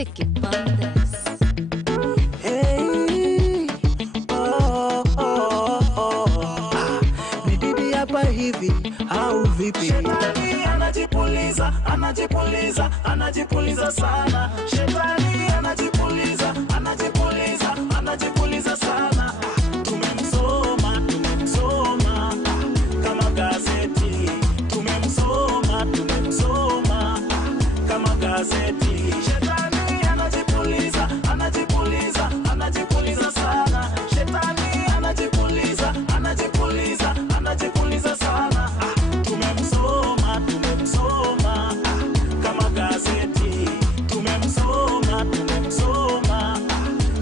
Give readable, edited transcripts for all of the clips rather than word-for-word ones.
Vicky Bandes. Hey, oh, oh, oh. Ni didi hapa hivi au vipi? Shetani anajipuliza, anajipuliza, anajipuliza sana. Shetani anajipuliza, anajipuliza, anajipuliza sana. Tumemsoma, tumemsoma kama gazeti. Tumemsoma, tumemsoma kama gazeti. Shetani anajipuliza, anajipuliza, anajipuliza sana. Shetani anajipuliza, anajipuliza, anajipuliza sana. Tumemsoma, tumemsoma kama gazeti. Tumemsoma, tumemsoma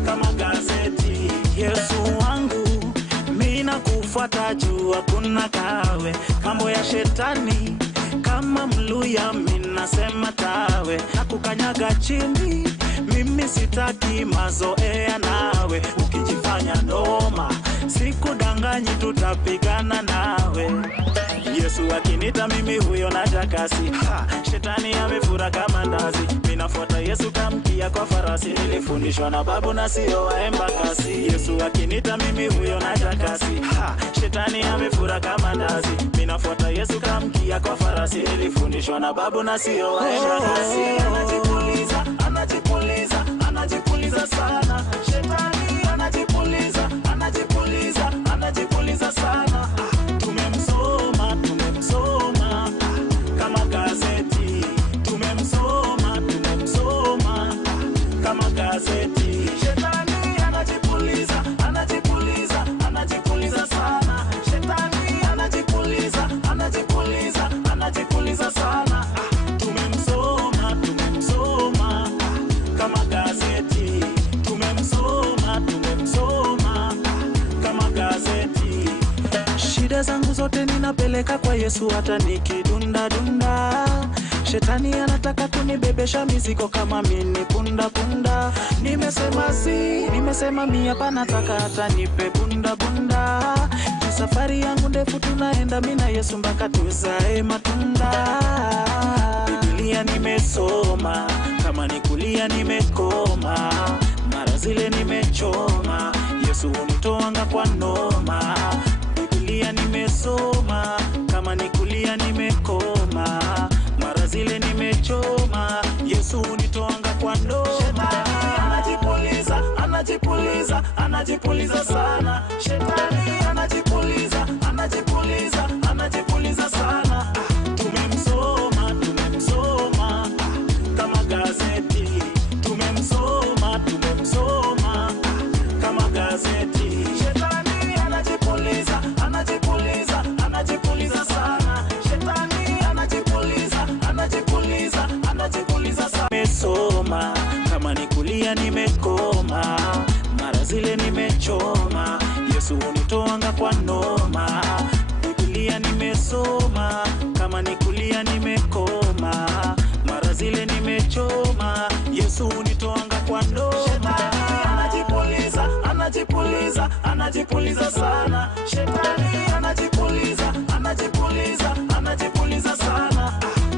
kama gazeti. Yesu wangu, mimi nakufuata juu hakuna kawe. Mambo ya shetani kama mluya mimi nasema tawe. Nakukanyaga chini, mimi sitaki mazoea nawe. Ukijifanya noma, sikudanganyi tutapigana nawe. Yesu akinita mimi huyo najakasi. Shetani amefura kama ndazi. Mimi nafuata Yesu kamkia kwa farasi. Nilifundishwa na babu na sio waemba kasi. Yesu akinita mimi huyo najakasi. Shetani amefura kama ndazi. Mimi nafuata Yesu kamkia kwa farasi. Nilifundishwa na babu na sio waemba kasi. Anajipuliza, anajipuliza, anajipuliza sana. Shetani anajipuliza, anajipuliza, anajipuliza sana. Tumemsoma, tumemsoma kama gazeti. Tumemsoma, tumemsoma kama gazeti. Shetani anajipuliza, anajipuliza, anajipuliza sana. Shetani anajipuliza, anajipuliza, anajipuliza sana. Tumemsoma, tumemsoma kama gazeti. Tumemsoma, tumemsoma kama gazeti. Shida zangu zote ninapeleka kwa Yesu hata nikidunda dunda. Shetani anataka kunibebesha mizigo kama mimi punda punda. Nimesema si, nimesema mimi hapa nataka hata nipe bunda bunda. Safari yangu ndefu tunaenda mimi na Yesu mpaka tuzae matunda. Biblia nimesoma, kama nikulia nimekoma. Mara zile nimechoma, Yesu unitoanga kwa noma. Biblia nimesoma, kama nikulia nimekoma. Mara zile nimechoma, Yesu unitoanga kwa noma. Shetani anajipuliza, anajipuliza, anajipuliza sana. Shetani anajipuliza, anajipuliza, anajipuliza sana. Tumemsoma, tumemsoma kama gazeti. Tumemsoma, tumemsoma kama gazeti. Shetani anajipuliza, anajipuliza, anajipuliza sana. Shetani anajipuliza, anajipuliza, anajipuliza sana. Nimesoma, kama nikulia nimekoma. Mara zile nimechoma, Yesu unitoanga kwa noma. Biblia nimesoma, kama nikulia nimekoma. Mara zile nimechoma, Yesu unitoanga kwa noma. Shetani anajipuliza, anajipuliza, anajipuliza sana. Shetani anajipuliza, anajipuliza, anajipuliza sana.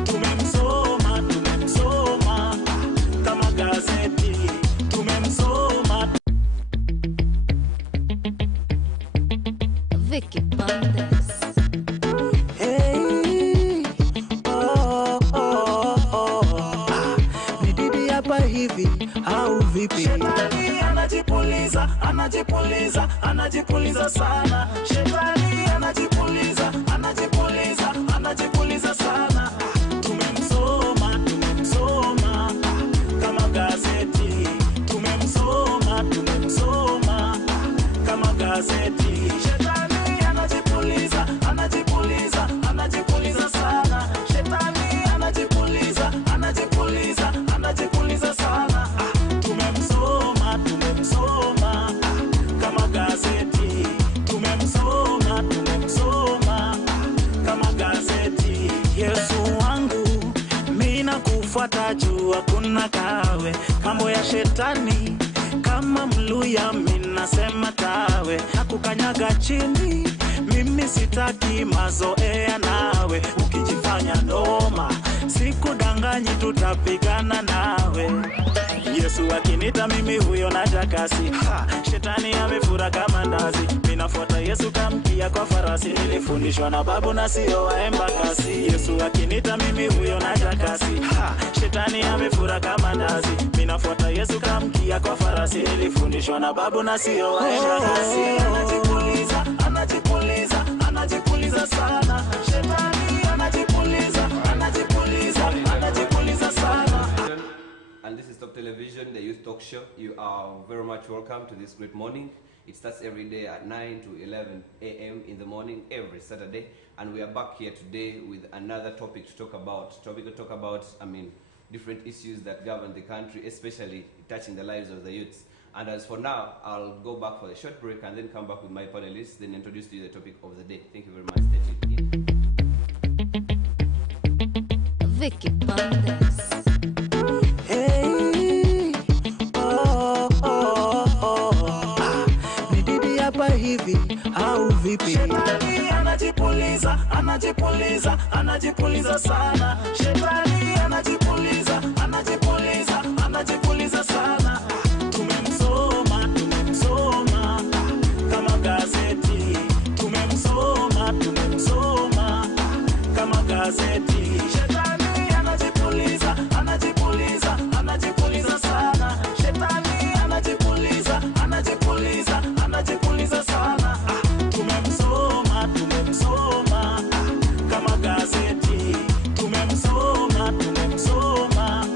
Tumemsoma, tumemsoma kama gazeti. Tumemsoma. Vicky Bandes. Hey, oh, oh, oh. Ni didi hapa hivi au vipi? Shetani anajipuliza, anajipuliza, anajipuliza sana. Shetani anajipuliza, anajipuliza, anajipuliza sana. Tumemsoma, tumemsoma kama gazeti. Tumemsoma, tumemsoma kama gazeti. Shetani anajipuliza, anajipuliza, anajipuliza sana. Shetani anajipuliza, anajipuliza, anajipuliza sana. Tumemsoma, tumemsoma kama gazeti. Tumemsoma, tumemsoma kama gazeti. Yesu wangu, mimi nakufuata juu hakuna kawe. Mambo ya shetani kama mluya mimi nasema tawe. Nakukanyaga chini, mimi sitaki mazoea nawe. Ukijifanya noma, sikudanganyi tutapigana nawe. Yesu akinita mimi huyo naja kasi. Shetani amefura kama ndazi. Minafuata Yesu kamkia kwa farasi. Nilifundishwa na babu na sio waemba kasi. Yesu akinita mimi huyo naja kasi. Shetani amefura kama ndazi. Minafuata Yesu kamkia kwa farasi. Nilifundishwa na babu na sio waemba kasi. Anajipuliza, anajipuliza, anajipuliza sana. Shetani anajipuliza, anajipuliza, anajipuliza sana. And this is Top Television, the youth talk show. You are very much welcome to this great morning. It starts every day at 9 to 11 a.m. in the morning, every Saturday. And we are back here today with another topic to talk about. Different issues that govern the country, especially touching the lives of the youths. And as for now, I'll go back for a short break and then come back with my panelists, then introduce to you the topic of the day. Thank you very much. Stay tuned in. Vicky Bandes. Hey, ni didi hapa hivi au vipi? Shetani anajipuliza, anajipuliza, anajipuliza sana. Shetani anajipuliza, anajipuliza, anajipuliza sana. Tumemsoma, tumemsoma kama gazeti. Tumemsoma, tumemsoma kama gazeti. Shetani anajipuliza, anajipuliza, anajipuliza sana. Shetani anajipuliza, anajipuliza, anajipuliza sana. Tumemsoma, tumemsoma kama gazeti. Tumemsoma, tumemsoma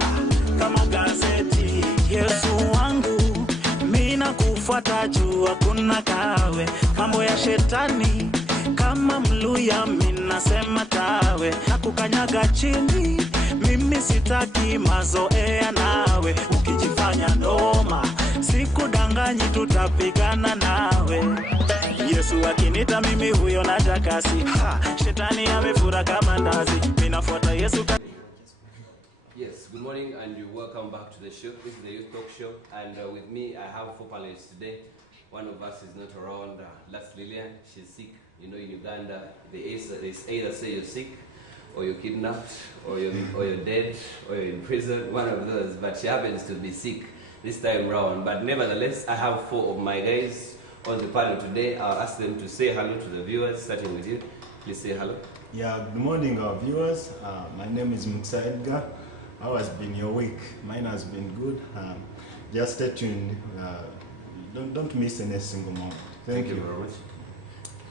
kama gazeti. Yesu wangu, mina kufuata juu hakuna kawe. Mambo ya shetani kama mluya minasema tawe. Na kukanyaga chini, mimi sitaki mazoea nawe. Ukijifanya noma, sikudanganyi tutapigana nawe. Yesu akinita mimi huyo naja kasi. Shetani amefura kama ndazi. Minafuata Yesu Yes, good morning and you're welcome back to the show. This is the Youth Talk Show, and with me I have 4 panelists today. One of us is not around, that's Lillian. She's sick. You know, in Uganda, they either say you're sick, or you're kidnapped, or you're dead, or you're in prison, one of those. But she happens to be sick this time round. But nevertheless, I have 4 of my guys on the panel today. I'll ask them to say hello to the viewers, starting with you. Please say hello. Yeah, good morning, our viewers. My name is Muksa Edgar. How has been your week? Mine has been good. Just stay tuned. Don't miss any single moment. Thank you very much.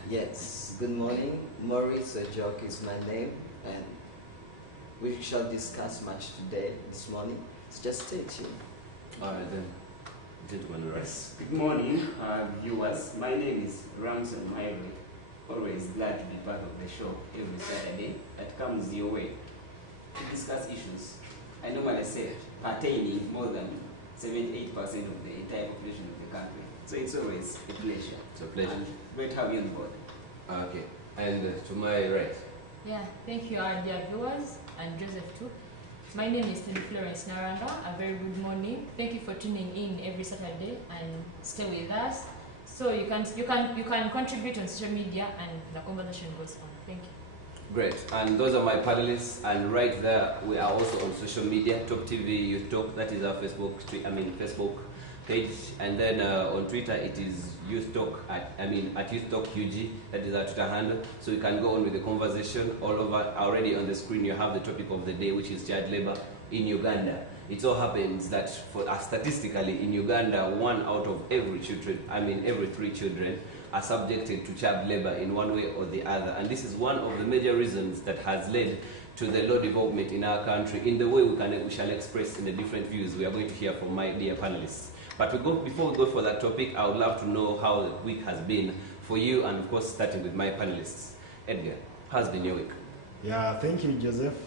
Yes, good morning. Maurice Ojok is my name, and we shall discuss much today, this morning. So just stay tuned. Alright then, gentlemen, right? Yes, good morning, viewers. My name is Ramson Myrie. Always glad to be part of the show every Saturday that comes your way to discuss issues. I normally say pertaining more than 78% of the entire population of the country. So it's always a pleasure. It's a pleasure. And great to have you on board. Okay, and to my right. Yeah, thank you, our dear viewers, and Joseph too. My name is Tony Florence Naranga. A very good morning. Thank you for tuning in every Saturday and stay with us. So you can contribute on social media and the conversation goes on. Thank you. Great, and those are my panelists, and right there we are also on social media. Top TV Youth Talk, that is our Facebook page, and then on Twitter it is Youth Talk at Youth Talk UG. That is our Twitter handle. So you can go on with the conversation all over. Already on the screen you have the topic of the day, which is child labor in Uganda. It so happens that statistically in Uganda, 1 out of every 3 children are subjected to child labor in one way or the other. And this is one of the major reasons that has led to the low development in our country in the way we shall express in the different views we are going to hear from my dear panelists. But before we go for that topic, I would love to know how the week has been for you, and of course starting with my panelists. Edgar, how's been your week? Yeah, thank you, Joseph.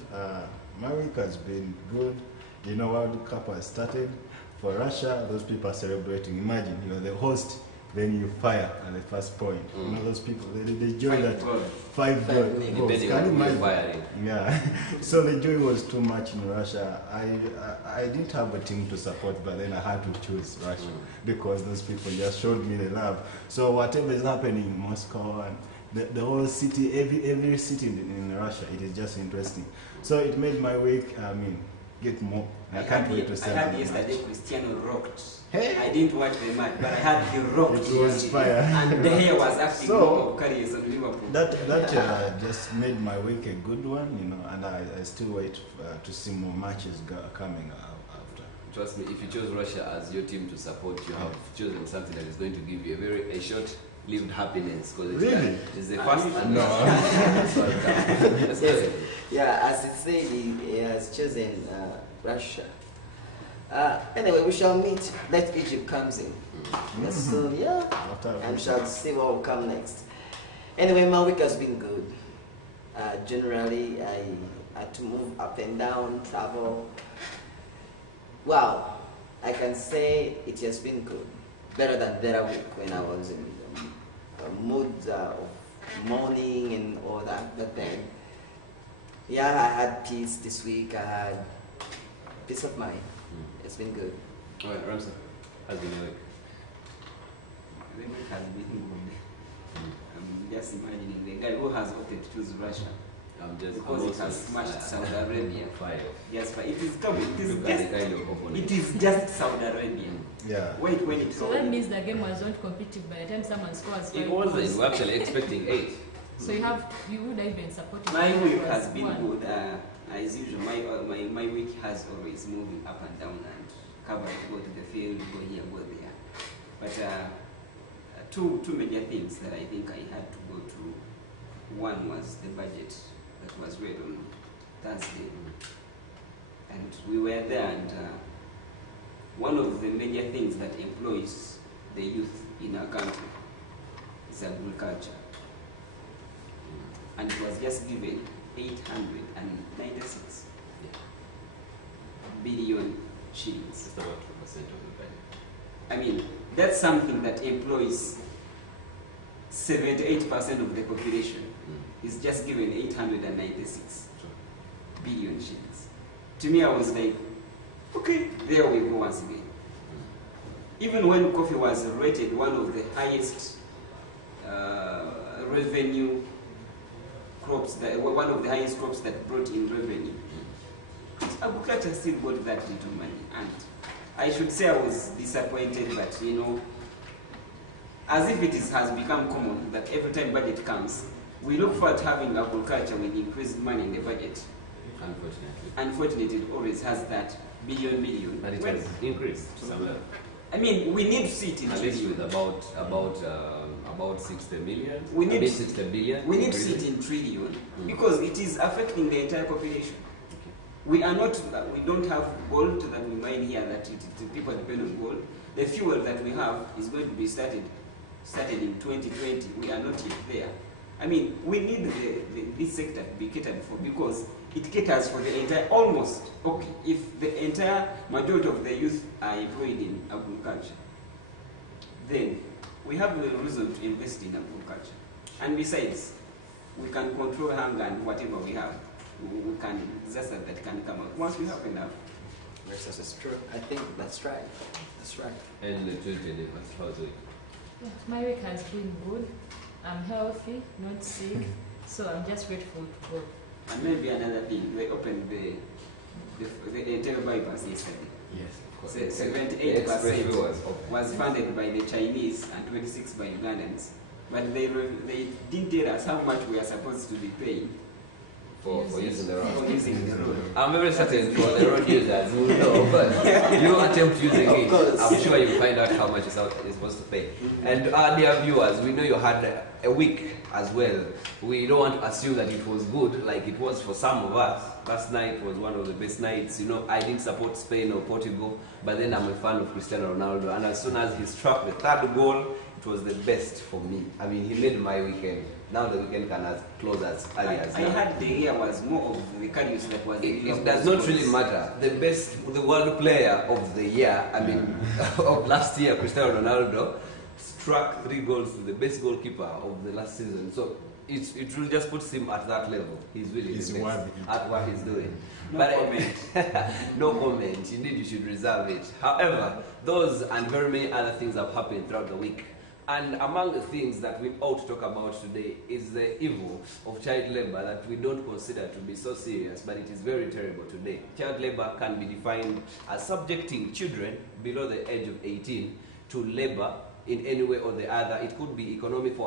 My week has been good. You know, World Cup has started. For Russia, those people are celebrating. Imagine, the host, then you fire at the first point. You know, those people, they joy that 5 goals. Can you imagine? Yeah. So the joy was too much in Russia. I didn't have a team to support, but then I had to choose Russia because those people just showed me the love. So whatever is happening in Moscow and the whole city, every city in Russia, it is just interesting. So it made my week, get more. I I can't heard wait to I see heard the yesterday match. Cristiano rocked. Hey. I didn't watch the match, but I heard he rocked. It was yesterday. fire. And the hair was acting So, more of carriers on Liverpool. That just made my week a good one, you know, and I still wait to see more matches coming after. Trust me, if you chose Russia as your team to support, you have chosen something that is going to give you a short-lived happiness. Because it's, Really? it's the first and No. last World Cup. Let's go ahead. Yeah, as it said, he has chosen Russia. Anyway, we shall meet. Let Egypt comes in. Yes, so yeah, and shall see what will come next. Anyway, my week has been good. Generally, I had to move up and down, travel. Wow, I can say it has been good. Better than the other week when I was in a mood of mourning and all that. But then, yeah, I had peace this week. I had peace of mind. It's been good. All right, Ramsey, how's been your week? The week has been good. I'm just imagining the guy who has opted to choose Russia. Because it has smashed Saudi Arabia. Fire. Yes, but it is coming. Look at the kind of opponent. It is just Saudi Arabia. Yeah. Wait when it So that means the game was not competitive by the time someone scores. It five wasn't. goals. We were actually expecting 8. So you would have been supporting. My someone week who has was been one. good. As usual, my week has always moving up and down and covered, go to the field, go here, go there. But two major things that I think I had to go through. One was the budget that was read on Thursday. And we were there, and one of the major things that employs the youth in our country is agriculture. And it was just given 896 billion shillings. Just about 2% of the budget. I mean, that's something that employs 78% of the population. Is just given 896 billion shillings. To me, I was like, okay, there we go once again. Even when coffee was rated one of the highest revenue crops, one of the highest crops that brought in revenue, agriculture still got that little money. And I should say I was disappointed, but you know, as if has become common that every time budget comes, we look forward to having agriculture with increased money in the budget. Unfortunately, it always has that billion. But it has increased to some level. I mean, we need to see it in At least with trillion. about 60 million. We need 60 billion. We need to see it in trillion because it is affecting the entire population. We don't have gold that we mine here that people depend on gold. The fuel that we have is going to be started in 2020. We are not yet there. I mean, we need this sector to be catered for because it caters for the entire, almost, okay, if the entire majority of the youth are employed in agriculture, then we have the reason to invest in agriculture. And besides, we can control hunger and whatever we have, we can, disaster that can come out once we have enough. Yes, that's true. I think that's right. That's right. And the 2020, how's it? Yeah, my week has been good. I'm healthy, not sick, so I'm just grateful to God. And maybe another thing, they opened the entire bypass yesterday. Yes, of course. 78% was funded by the Chinese and 26% by Ugandans. But they didn't tell us how much we are supposed to be paying for using the road. for using the road. I'm very certain for the road users who know, but you attempt using Of it, course. I'm sure you'll find out how much you're supposed to pay. And our dear viewers, we know you had a week as well. We don't want to assume that it was good like it was for some of us. Last night was one of the best nights. You know, I didn't support Spain or Portugal, but then I'm a fan of Cristiano Ronaldo. And as soon as he struck the third goal, it was the best for me. I mean, he made my weekend. Now the weekend can close as early as I now. heard the year was more of the Karius that was It does not really matter. The world player of the year, I mean, of last year, Cristiano Ronaldo, struck 3 goals to the best goalkeeper of the last season. So it will just put him at that level. He's really He's the best worthy. at what he's doing. No But comment. no comment. Indeed, you should reserve it. However, those and very many other things have happened throughout the week. And among the things that we ought to talk about today is the evil of child labor that we don't consider to be so serious, but it is very terrible today. Child labor can be defined as subjecting children below the age of 18 to labor in any way or the other. It could be economic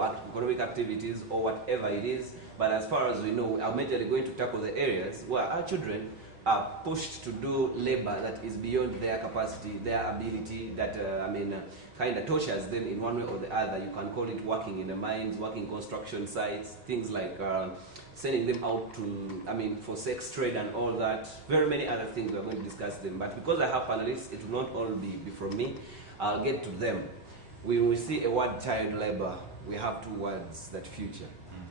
activities or whatever it is, but as far as we know, we are majorly going to tackle the areas where our children are pushed to do labor that is beyond their capacity, their ability, that kind of tortures them in one way or the other. You can call it working in the mines, working construction sites, things like sending them out to, for sex trade and all that. Very many other things we're going to discuss them. But because I have panelists, it will not all be from me. I'll get to them. When we see a word child labor, we have two words that feature,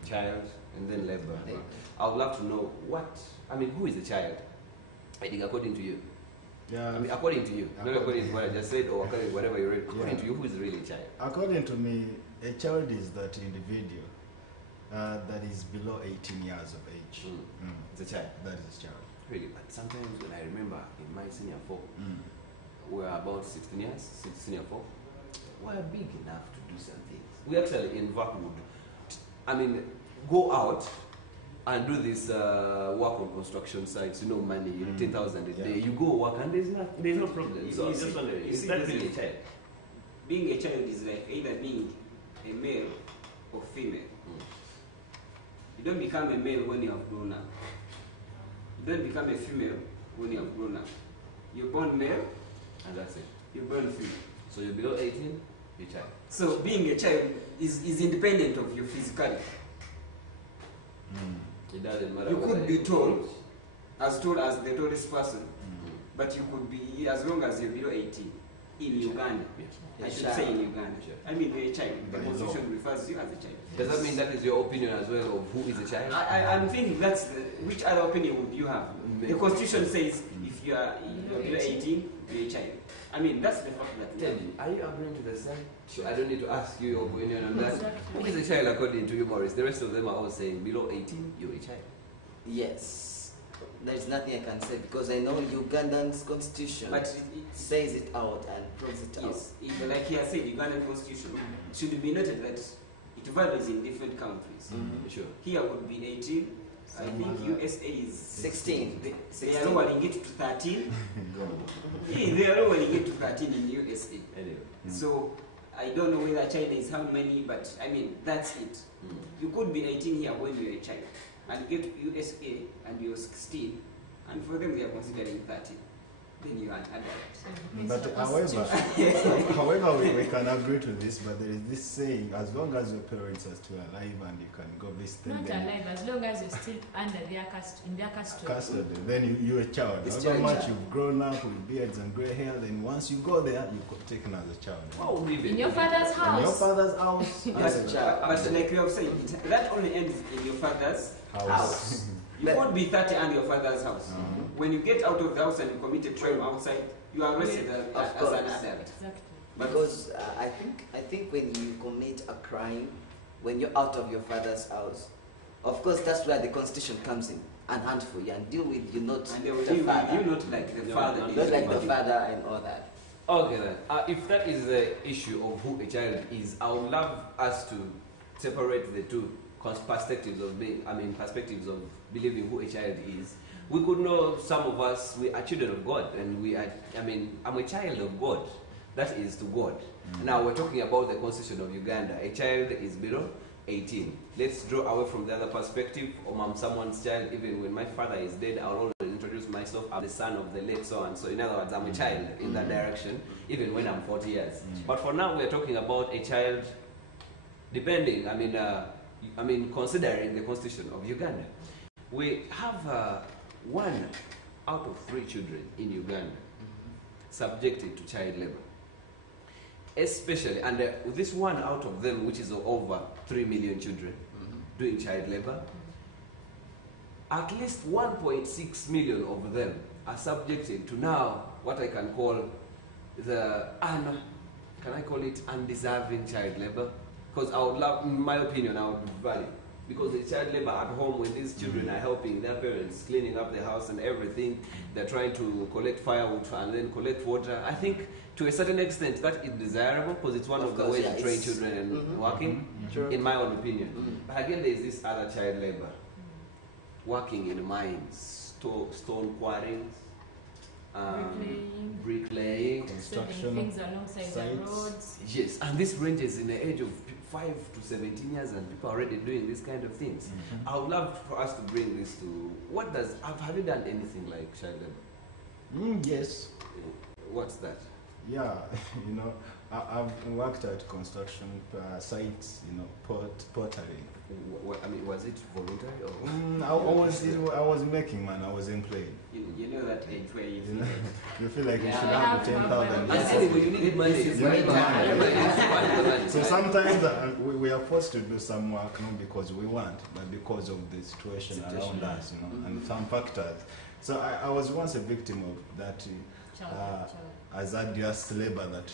child and then labor. I would love to know who is a child? I think according to you. Yeah. According to you, not according to what I just said or according to whatever you read. According to you, who is really a child? According to me, a child is that individual that is below 18 years of age. It's a child. That is a child. Really, but sometimes when I remember in my senior 4, we were about 16 years, senior 4, we are big enough to do some things. We actually in Vackwood, go out and do this work on construction sites, money, 10,000 a day. You go work and there's no problem. So I'm just wondering, is that really a child? Being a child is like either being a male or female. You don't become a male when you have grown up. You don't become a female when you have grown up. You're born male, And that's it. you're born female. So you're below 18, you're a child. So being a child is independent of your physicality. It doesn't matter. You whether could be you're tall as the tallest person, but you could be, as long as you're below 18, in Uganda. Yeah. I should say in Uganda. Sure. You're a child. The By Constitution refers to you as a child. Does that mean that is your opinion as well of who is a child? I'm thinking which other opinion would you have? The Constitution says if you're below 18, you're a child. That's the fact that we Tell have. me, are you agreeing to the same? Sure, I don't need to ask you your opinion on that. Exactly. Who is a child according to you, Maurice? The rest of them are all saying below 18, you're a child. Yes. There's nothing I can say because I know Ugandan's constitution But says it out and proves it out. yes, like he has said, Ugandan Constitution should be noted that it varies in different countries. Sure. Here would be 18. I Some think other- USA is 16. They are lowering it to 13. Yeah, they are lowering it to 13 in USA. Anyway. So I don't know whether China is how many, but that's it. You could be 18 here when you're a child, and get to USA and you're 16, and for them they are considering 13. Then you are an adult. So it But depends on the however, we can agree to this, but there is this saying, as long as your parents are still alive and you can go visit them, Not then alive, as long as you're still under their in their custody. custody, then you're a child. It's However still a much child. you've grown up with beards and grey hair, then once you go there, you're taken as a child. What would we even In your do? father's In your house. father's house, As a child. But like you have said, that only ends in your father's house. You could be 30 and your father's house. When you get out of the house and you commit a crime outside, you are arrested Of as an course. adult. Exactly. Because I think when you commit a crime, when you're out of your father's house, of course that's where the constitution comes in and hand for you and deal with you, not And they will the deal with father, you, not like the No, father. not did. not like the But father and all that. Okay then. If that is the issue of who a child is, I would love us to separate the two perspectives of perspectives of believing who a child is. We could know some of us, we are children of God, and we are, I'm a child of God. That is to God. Now we're talking about the constitution of Uganda. A child is below 18. Let's draw away from the other perspective. I'm someone's child. Even when my father is dead, I'll always introduce myself. I'm the son of the late so and so. In other words, I'm a child in that direction, even when I'm 40 years. But for now, we're talking about a child, depending, considering the constitution of Uganda. We have 1 out of 3 children in Uganda subjected to child labor. Especially, and this 1 out of them, which is over 3 million children doing child labor, at least 1.6 million of them are subjected to now what I can call undeserving child labor? Because I would love, in my opinion, I would value Because the child labor at home, when these children are helping their parents cleaning up the house and everything, they're trying to collect firewood and then collect water. I think to a certain extent that is desirable because it's one of the course, ways yeah, to train it's- children and working, True. in my own opinion. But again, there is this other child labor, working in mines, stone quarries, bricklaying. Selling Construction things alongside the sites. roads. Yes, and this ranges in the age of 5 to 17 years, and people are already doing these kind of things. I would love for us to bring this to have you done anything like child labor? Yes. What's that? Yeah, I've worked at construction sites, pottery. I mean, was it voluntary or? I was making, man. I was employed. You know that age where you You know, you feel like you Yeah. should You have have the to have 10,000. money. And anyway, you need money. You need money. So So sometimes we are forced to do some work not because we want, but because of the situation around us, and some factors. So I was once a victim of that hazardous labor that,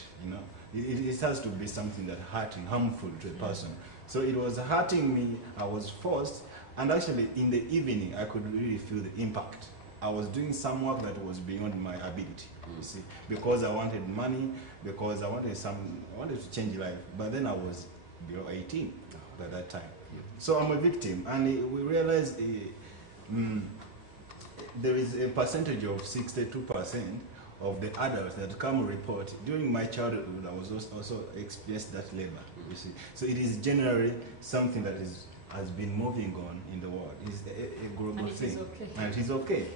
it has to be something that hurting, harmful to a person. So it was hurting me, I was forced, and actually in the evening I could really feel the impact. I was doing some work that was beyond my ability, you see, because I wanted money, because I wanted to change life. But then I was below 18 by that time. So I'm a victim, and we realized there is a percentage of 62% of the adults that come report during my childhood. I was also experienced that labor, you see. So it is generally something that has been moving on in the world. It's a global And it thing, is okay. and it is okay.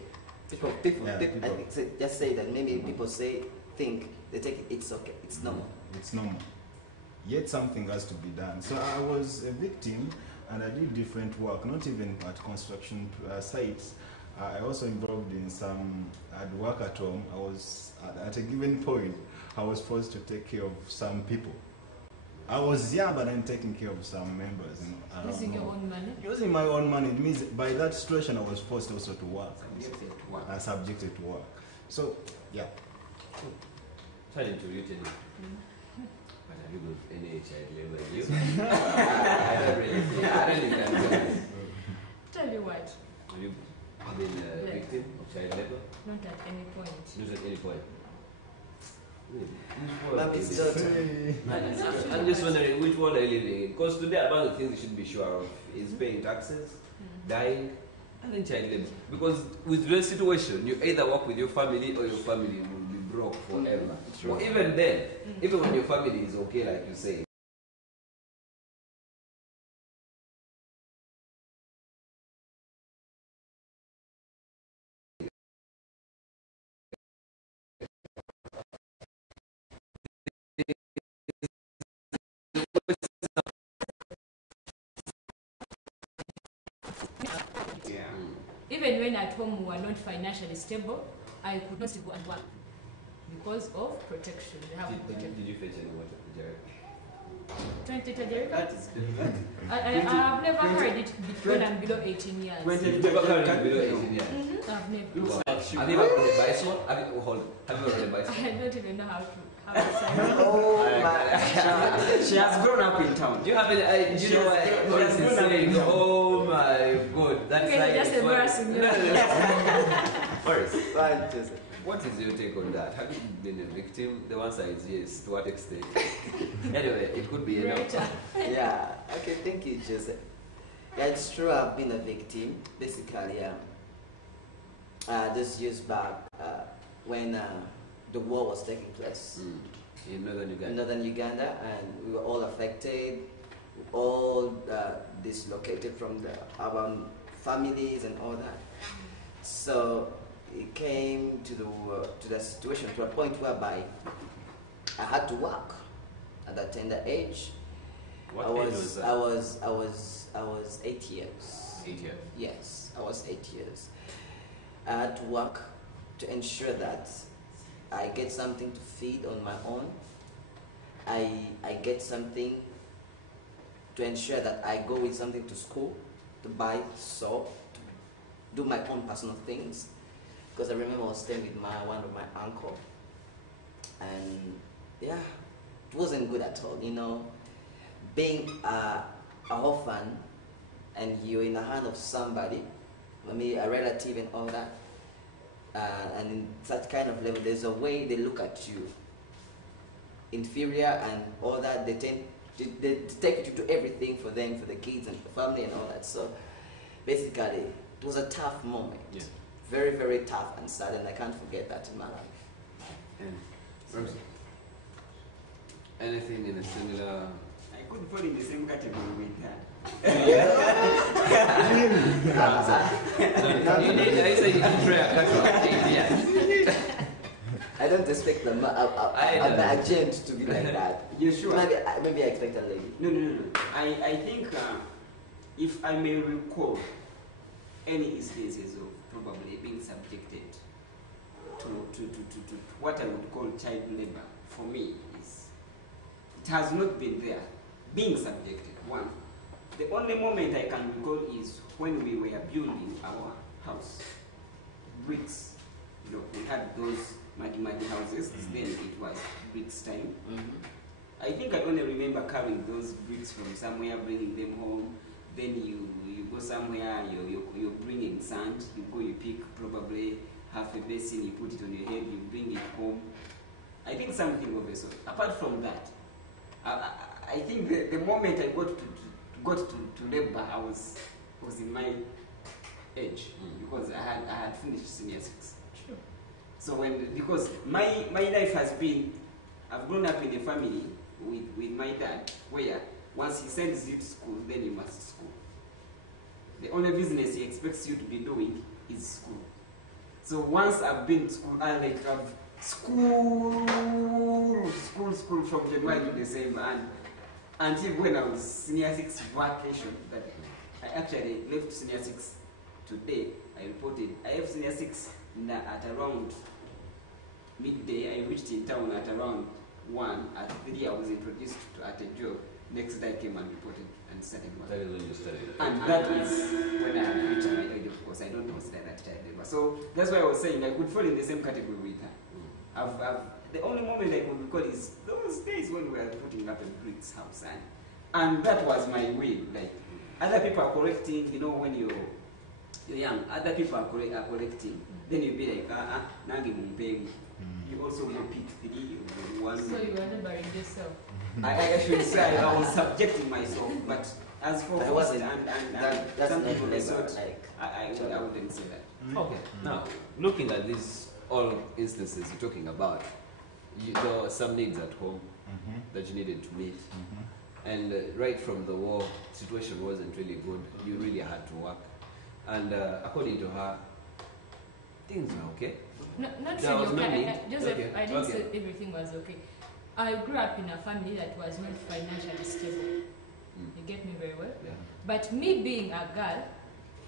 People, Yeah, people. I think just say that maybe people think they take it's okay, it's normal. It's normal. Yet something has to be done. So I was a victim, and I did different work, not even at construction sites. I also involved in I'd work at home. I was, at a given point, I was forced to take care of some people. I was young, but I'm taking care of some members. Using your own money. Using my own money, it means by that situation I was forced also to work. Subjected to work. So, yeah. Turning to you, Teddy. But have you got any child labor in you? I don't really think. I don't think that's it. Tell you what, Have you been a victim of child labor? not at any point. Not at any point. Mommy's daughter. I'm just wondering which world are you living in? Because today, one of the things you should be sure of is paying taxes, dying, and then child labor. Because with the situation, you either work with your family or your family will be broke forever. Or even then, even when your family is okay, like you say, Even when at home we were not financially stable, I could not go and work because of protection. They have protection. did you fetch any water, Jared? 20 Tajerica? That is good. I have never heard it when I'm below 18 years. You've never carried below 18 years? I've never. Wow. Have you ever ridden a bicycle? Have you ever ridden a bicycle? I don't even know how to sign. Oh my. She has grown up in town. Do you have any? Do you know why Horace is saying, "Oh my God, that's Okay, like just embarrassing you. Horace, Right, Joseph. what is your take on that? Have you been a victim? The answer is yes. To what extent? Anyway, it could be enough. Yeah. Okay. Thank you, Joseph. Yeah, it's true. I've been a victim. Basically, just years back when the war was taking place In northern in Uganda. northern Uganda, and we were all affected, all dislocated from our families and all that. So it came to the situation, to a point whereby I had to work at that tender age. What I age was, was that? I was 8 years. 8 years. Yes, I was 8 years. I had to work to ensure that I get something to feed on my own. I get something to ensure that I go with something to school, to buy soap, to do my own personal things. Because I remember I was staying with one of my uncle, and yeah, it wasn't good at all. Being a orphan and you're in the hand of somebody, maybe a relative and all that, and in that kind of level, there's a way they look at you, inferior and all that. They tend they take you to do everything for them, for the kids and the family and all that. So basically, it was a tough moment. Yeah. Very, very tough and sad, and I can't forget that in my life. And Ramsey, anything in a similar? I could fall in the same category with her. You need, I say you need prayer. Yeah. I don't expect an agent to be like that. You sure? Maybe I expect a lady. No. I think if I may recall any instances of probably being subjected to what I would call child labor, for me is it has not been there. Being subjected, one. The only moment I can recall is when we were building our house. Bricks. You know, we had those muddy houses. Then it was bricks time. I think I only remember carrying those bricks from somewhere, bringing them home. Then you go somewhere, you're bringing sand. You go, you pick probably half a basin, you put it on your head, you bring it home. I think something of a sort. Apart from that, I think the moment I got to labor, I was in my age because I had finished senior 6. Sure. So because my life has been, I've grown up in a family with my dad where once he sends you to school, then you must school. The only business he expects you to be doing is school. So once I've been to school, I've school from January to December, and until when I was senior 6 vacation, that I actually left senior 6 today. I reported I left senior 6 at around midday. I reached in town at around 1. At 3 I was introduced at a job. Next day I came and reported and started work. That is when you started. And that is when I had reached my age, of course. I don't consider that child labor. So that's why I was saying I could fall in the same category with her. The only moment I could recall is those days when we were putting up a bricks house, and that was my way. Like other people are collecting, you know, when you're young, other people are collecting. Then you'll be like, nangi mumpegi. You also go pick 3 or 1. So you were laboring yourself. I should say I was subjecting myself, but as for I wasn't, that's some not people labor, sort, like, I wouldn't say that. Okay. Now, looking at these all instances you're talking about, there were some needs at home that you needed to meet, and right from the war, situation wasn't really good. You really had to work, and according to her, things were okay. No, not There was really. no need. Joseph, Okay, I didn't okay. say everything was okay. I grew up in a family that was not financially stable. You get me very well? Yeah. But me being a girl,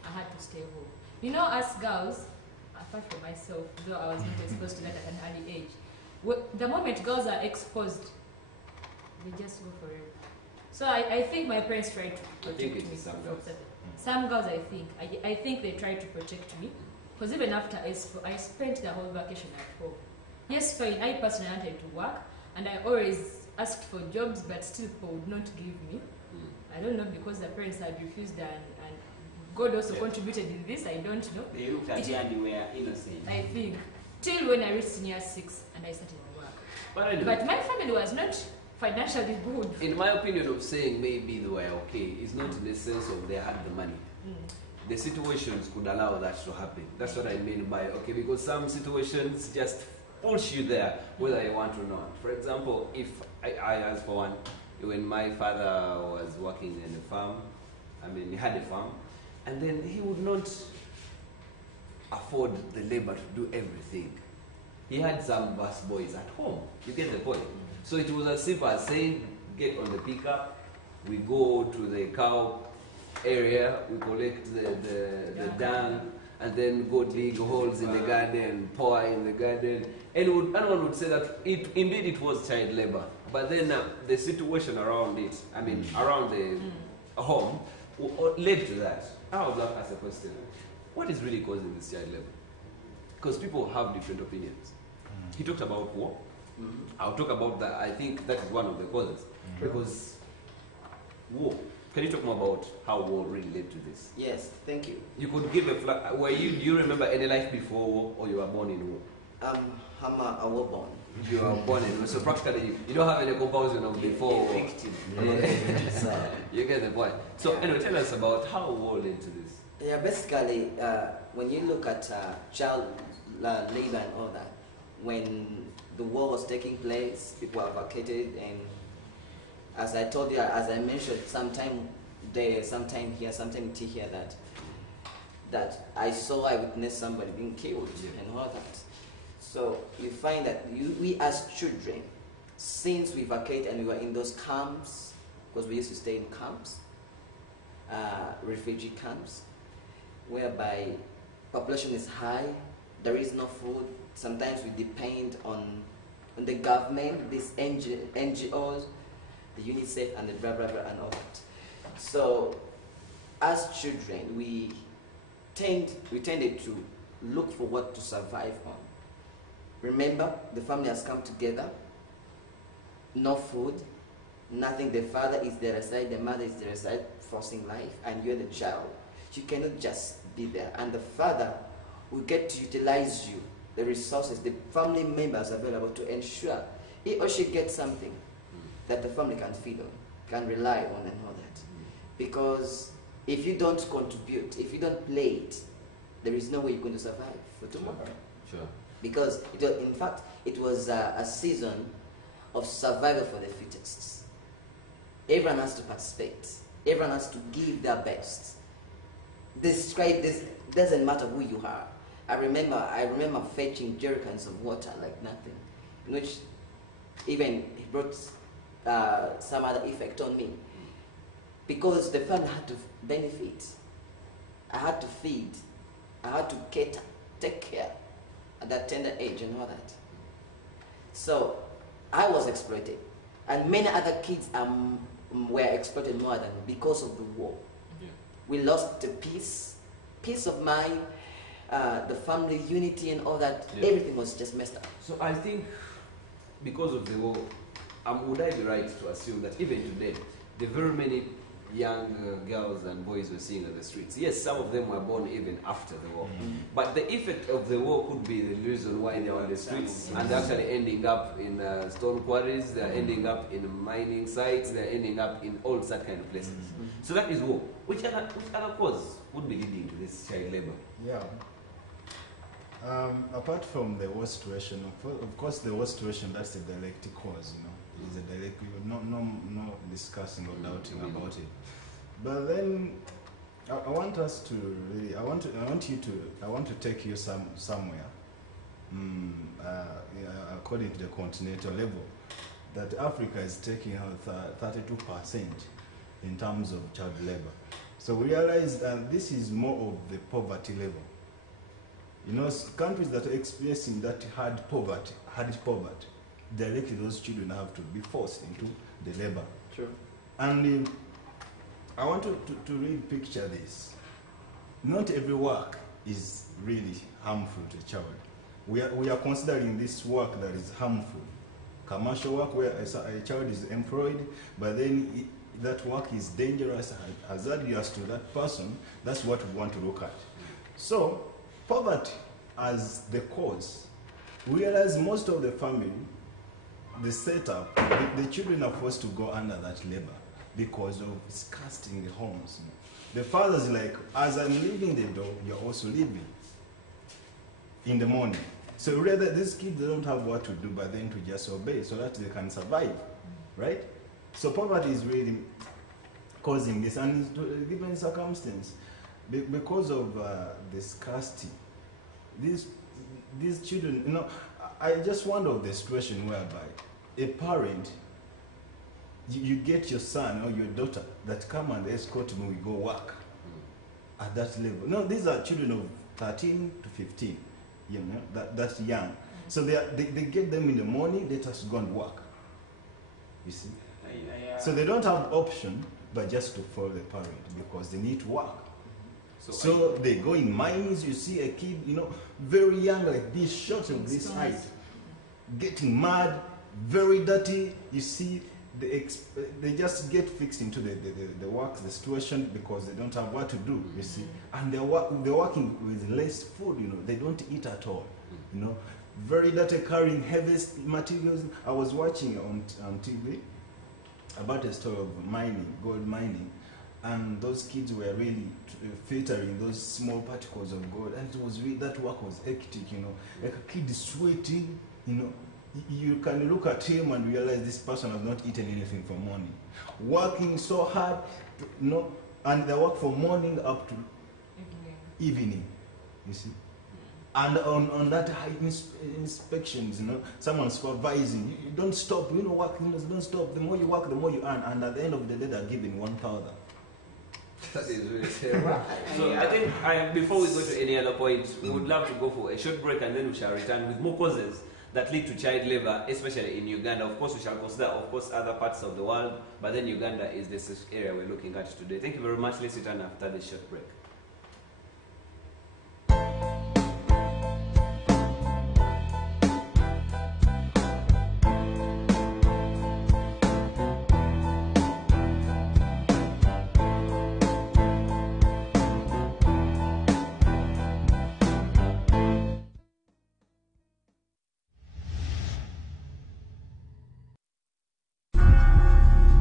I had to stay home. You know, us girls, apart from myself, though I was not exposed to that at an early age, the moment girls are exposed, they just go forever. So I think my parents tried to protect me. it's some girls. Some girls, I think they tried to protect me. Because even after I spent the whole vacation at home. Yes, fine, I personally wanted to work, and I always asked for jobs, but still people would not give me. I don't know, because the parents had refused, and God also contributed in this, I don't know. They looked at you and you were innocent. I think. Till when I reached senior 6 and I started work. But anyway, But my family was not financially good. in my opinion of saying maybe they were okay is not in the sense of they had the money. The situations could allow that to happen. That's what I mean by okay, because some situations just push you there, whether you want or not. For example, if I as for one, when my father was working in a farm, he had a farm, and then he would not afford the labor to do everything. He had some bus boys at home. You get the point? So it was as simple as saying, get on the pickup, we go to the cow area, we collect the dung, and then go dig holes in the garden, pour in the garden. Anyone would say that indeed it was child labor. But then the situation around it, around the home, led to that. I would like to ask a question. What is really causing this child labor? Because people have different opinions. He talked about war. I'll talk about that. I think that is one of the causes. Because war, Can you talk more about how war really led to this? Yes, thank you. You could give a do you remember any life before war, or you were born in war? I'm a war born. You were born in war, so practically you don't have any comparison of before war. So, You get the point. So anyway, tell us about how war led to this. yeah, basically, when you look at child labor and all that, when the war was taking place, people were vacated, and as I told you, as I mentioned, sometime there, sometime here, sometime here, that I witnessed somebody being killed and all that. So you find that we as children, since we vacated and we were in those camps, because we used to stay in camps, refugee camps, whereby population is high, there is no food. Sometimes we depend on the government, these NGOs, the UNICEF and the blah blah blah and all that. So as children, we tended to look for what to survive on. Remember, the family has come together, no food, nothing. The father is there aside, the mother is there aside, forcing life, and you're the child. You cannot just be there. And the father will get to utilize you, the resources, the family members available to ensure he or she gets something that the family can feed on, can rely on and all that. Because if you don't contribute, if you don't play it, there is no way you're going to survive for tomorrow. Sure. Because, in fact, it was a season of survival for the fittest. Everyone has to participate. Everyone has to give their best. Describe this, doesn't matter who you are. I remember fetching jerrycans of water like nothing, in which even it brought some other effect on me. Because the family had to benefit. I had to feed. I had to cater, take care at that tender age and all that. So I was exploited. And many other kids were exploited more than me because of the war. Yeah. We lost the peace of mind, the family unity and all that. Yeah. Everything was just messed up. So I think because of the war, would I be right to assume that even today, the very many young girls and boys we're seeing on the streets, yes, some of them were born even after the war, but the effect of the war could be the reason why they're on the streets and they're actually ending up in stone quarries, they're ending up in mining sites, they're ending up in all such kind of places. So that is war. Which other cause would be leading to this child labor? Yeah. Apart from the war situation, of course, the war situation, that's a direct cause, you know. It's a direct, no discussing or doubting about it. But then, I want us to really, I want to take you somewhere, according to the continental level, that Africa is taking out 32% in terms of child labor. So we realize that this is more of the poverty level. You know, countries that are experiencing that hard poverty, directly those children have to be forced into the labor. True. And I want to really picture this. Not every work is really harmful to a child. We are considering this work that is harmful. Commercial work where a child is employed, but then that work is dangerous, hazardous to that person. That's what we want to look at. So, poverty as the cause. We realize most of the family, the setup, the children are forced to go under that labor because of scarcity in the homes. The father's like, as I'm leaving the door, you're also leaving in the morning. So rather, these kids don't have what to do but then to just obey so that they can survive, right? So poverty is really causing this, and given circumstance, because of the scarcity, these children, you know, I just wonder of the situation whereby a parent, you get your son or your daughter that come and escort me, we go work at that level. No, these are children of 13 to 15, you know, that's young. So they get them in the morning, let us go and work, you see. So they don't have option but just to follow the parent because they need to work. So they go in mines, you see a kid, you know, very young like this, short of this height, getting mad, very dirty. You see they just get fixed into the work, the situation, because they don't have what to do, you see. And they're working with less food, you know. They don't eat at all, you know. Very dirty, carrying heavy materials. I was watching on TV about a story of gold mining, and those kids were really filtering those small particles of gold, and it was really, that work was hectic, you know. Like a kid sweating, you know. You can look at him and realize this person has not eaten anything for morning. Working so hard, you know, and they work from morning up to evening, you see. And on that high inspections, you know, someone supervising, you don't stop, you know, working, don't stop. The more you work, the more you earn, and at the end of the day, they're giving 1,000. That is really terrible. So I think before we go to any other point, we would love to go for a short break, and then we shall return with more causes that lead to child labor, especially in Uganda. Of course, we shall consider, of course, other parts of the world, but then Uganda is this area we're looking at today. Thank you very much. Let's return after this short break.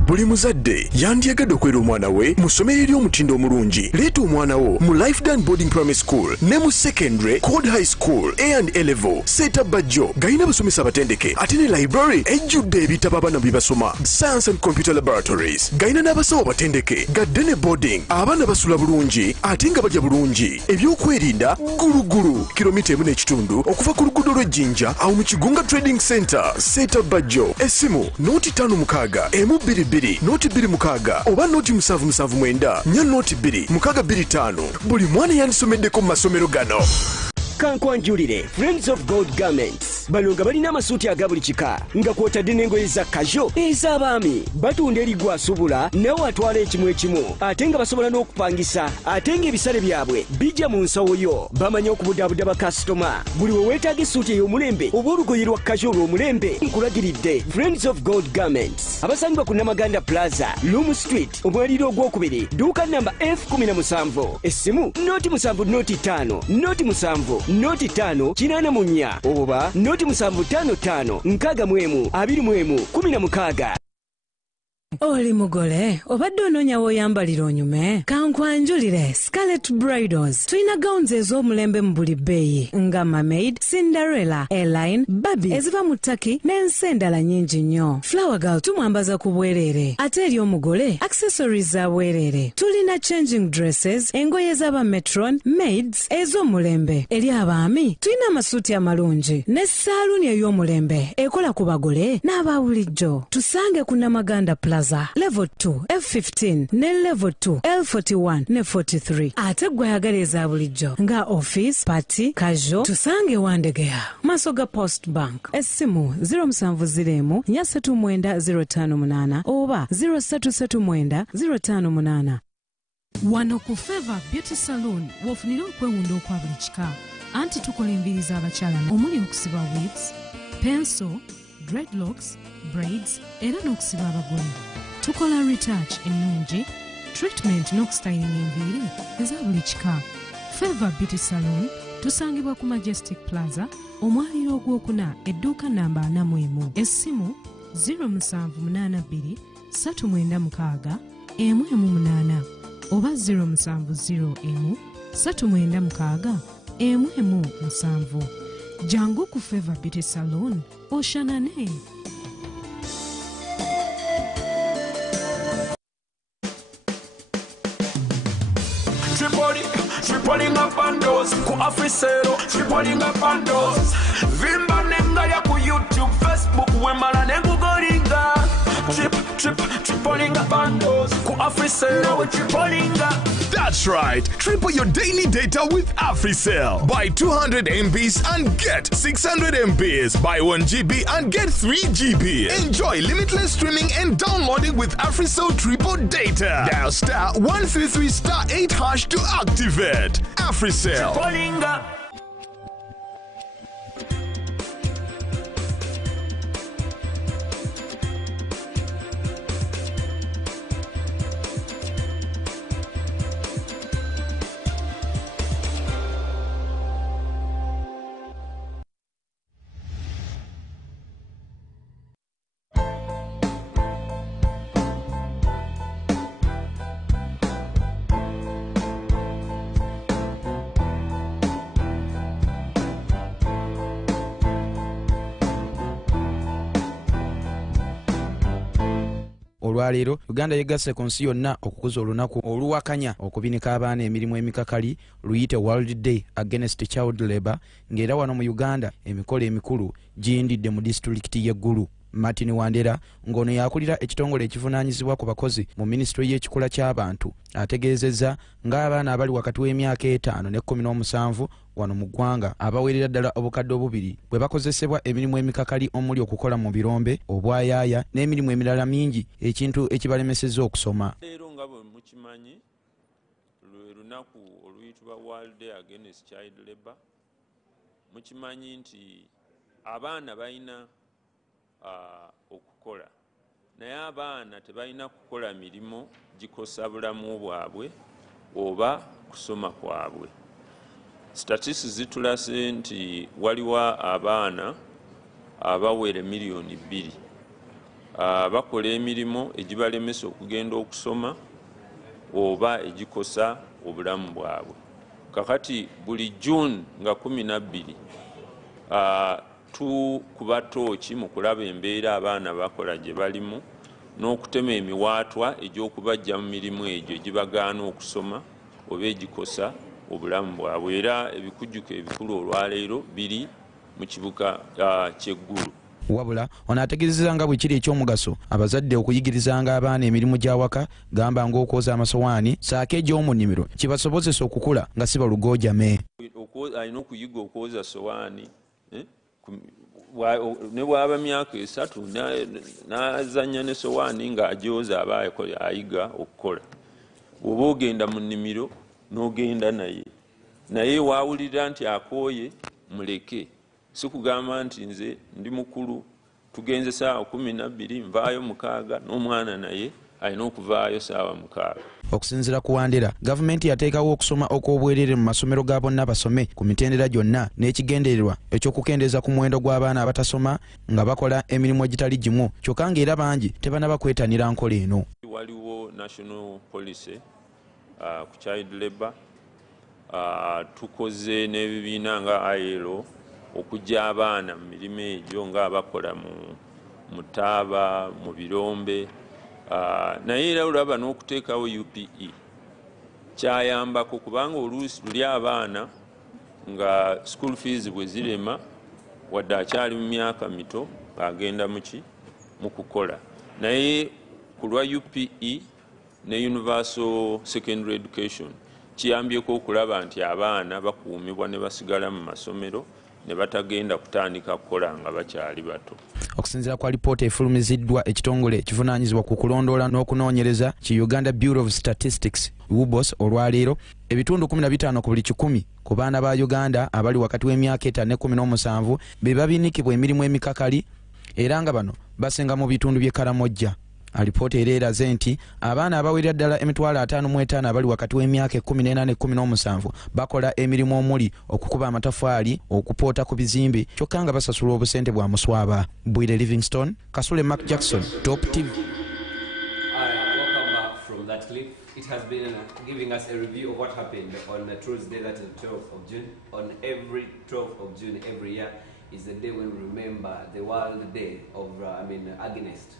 Buli muzadde yandyagadde okwera omwana we mu ssomero ery'omutindo omulungi. Leeta omwana wo mu Life Done Boarding Primary School ne mu Secondary Code High School A&A Level. Seeta Bajjo gayina basomesa abatendeke ate ne library ejjudde ebitabo abaana bye basoma. Science and Computer Laboratories gayina n'abasawo batendeke. Gadde ne boarding abaana basula bulungi ate nga balya bulungi. Ebyokwerinda gulugulu kilomita 1.5 okuva ku luguudo lw'Ejjinja awo mu Kigunga Trading Center. Seeta Bajjo essimu noti 5 122 noti 2 oba noti 779 nya noti 2 buli mwana yandisomeddeko mu masomero gano. Kankwanjulire Friends of God Garments bano nga balina amasuuti aga buli kika nga kwotadde n'engoye za kajo ez'abaami. Batunda erigwa asubula nawe atwala ekimu ate nga basobola n'okupangisa ate ng'ebisale byabwe bijja mu nsawo yo. Bamanyi okubudaabuda bakasitoma. Buli we weetaaga essuuti ey'omulembe oba olugoye lwa kajo olw'omulembe nkulagiridde Friends of God Garments abasangibwa ku Namaganda Plaza Loom Street omwaliro ogwokubiri duuka namba F17 essimu noti 7 noti 5 noti 7 noti 5 8 oba noti 755 6 21 16. Oli mugole obadde onoonya w'oyambalira onyume. Kankwanjulire Scarlet Bridals tulina gowns ez'omulembe mu buli bbeeyi nga Mermaid, Cinderella, Airline, Barbie eziva mu Turkey n'ensi endala nnyingi nnyo. Flower Girl tumwambaza ku bwereere ate eri omugole accessories za bwereere. Tulina changing dresses, engoye z'aba matron, maids ez'omulembe. Eri abaami tulina amasuuti amalungi ne saaluuni ey'omulembe ekola ku bagole n'abawulijjo. Tusange ku Namaganda Plaza Level 2 F15 ne Level 2 L41 ne 43. Ate gwe ayagala eza bulijjo nga office, party, casual tusange Wandegeya maaso ga Post Bank. Essimu 0701 39058 oba 0339 058. Wano ku Favor Beauty Salon wofunira okwewunda okwa buli kika. Anti tukola enviiri z'abakyala omuli okusiba wigs, pencil, dreadlocks, braids era n'okusiba abagole. Tukola retouch ennungi, treatment n'okustyling enviiri eza buli kika. Favor Beauty Salon tusangibwa ku Majestic Plaza omwaliro ogwokuna edduuka namba 41. Essimu 0782 396 118 oba 0701 396 117. Jangu ku Favor Beauty Salon oshanane. Tripoling up bandos, ku Afrisero, tripoling up bandos. Vimba nenga ya ku YouTube, Facebook, wemala nengu goringa. Tripoling up bandos, ku Afrisero, we tripoling up. That's right. Triple your daily data with AfriCell. Buy 200 MBs and get 600 MBs. Buy 1 GB and get 3 GB. Enjoy limitless streaming and downloading with AfriCell Triple Data. Dial *133*8# to activate. AfriCell. Tripoling up. olwaleero Uganda yegasse ku nsi yonna okukuza olunaku oluwakanya okubinika abaana emirimu emikakali luyite World Day Against Child Labour, ng'era wano mu Uganda emikolo emikulu giyindidde mu disitulikiti y'eggulu. Martin Wandera ng'ono yakulira ekitongole ekivunaanyizibwa ku bakozi mu minisitule y'ekikula ky'abantu ategeezezza ng'abaana abali wakati w'emyaka 5 ne 17 wano mu ggwanga abawerera ddala obukadde obubiri bwe bakozesebwa emirimu emikakali omuli okukola mu birombe, obwayaaya n'emirimu emirala mingi, ekintu ekibalemesezza okusoma. Leero nga bwe mukimanyi lwe lunaku oluyitibwa World Day Against Child Labour. Mukimanyi nti abaana balina okukola, naye abaana tebalina kukola mirimu gikosa bulamu bwabwe oba kusoma kwabwe. Statistics zitulase nti waliwo abaana abawere miliyoni 2 bakola emirimu egibalemesa okugenda okusoma oba egikosa obulamu bwabwe. Kakati buli June nga 12 tukuba tooki mu kulaba embeera abaana bakola gye balimu n'okutema emiwaatwa egy'okubajja mu mirimu egyo egibagaana okusoma oba egikosa obulamu bwabwe. Era ebikujjuko ebikulu olwaleero biri mu kibuga ky'eggulu. Wabula ono ategeezezza nga bwe kiri ekyomugaso abazadde okuyigirizanga abaana emirimu gy'awaka, gamba ng'okwoza amasowaani saako egy'omu nnimiro kibasobozesa okukula nga si balugojame. Alina okuyiga okwoza sowaani ne bwaba myaka 3 n'azannya ne sowaani ng'agyoza aba ayiga okukola. Bw'oba ogenda mu nnimiro n'ogenda naye waawulira nti akooye muleke. Si kugamba nti nze ndi mukulu tugenze saawa 12 nvaayo 6 n'omwana naye alina okuvaayo saawa 6. Okusinziira ku Wandera, gavumenti yateekawo okusoma okw'obwereere mu masomero ga bonna basome ku mitendera gyonna n'ekigendererwa eky'okukendeeza ku muwendo gw'abaana abatasoma nga bakola emirimu egitali gimu, kyokka ng'era bangi tebanaba kwetanira nkola eno. Waliwo national policy ku child labour. Tukoze n'ebibiina nga ILO okujja abaana mu mirimu egyo ng'abakola mu taaba, mu birombe. Naye era olaba n'okuteekawo UPE kyayambako kubanga oluusi luli abaana nga school fees bwe zirema wadde akyali mu myaka mito agenda mu kukola. Naye ku lwa UPE ne Universal Secondary Education kiyambyeko okulaba nti abaana bakuumibwa ne basigala mu masomero ne batagenda kutandika kukola nga bakyali bato. Okusinziira kwa lipoota efulumiziddwa ekitongole ekivunaanyizibwa ku kulondoola n'okunoonyereza ki Uganda Bureau of Statistics UBOS olwaleero, ebitundu 15 ku buli 100 ku baana ba Uganda abali wakati w'emyaka 5 ne 17 be babinikibwa emirimu emikakali, era nga bano basenga mu bitundu by'e Karamojja. Alipoota era eraze nti abaana abawerera ddala 55,000 abali wakati w'emyaka 14 ne 17 bakola emirimu omuli okukuba amatafaali, okupoota ku bizimbe, kyokka nga basasula obusente bwa muswaba. Bwire Livingstone, Kasule Mark Jackson, Top TV. Welcome back from that clip. It has been giving us a review of what happened on Tuesday, that is the 12th of June. On every 12th of June every year is the day when we remember the World Day of,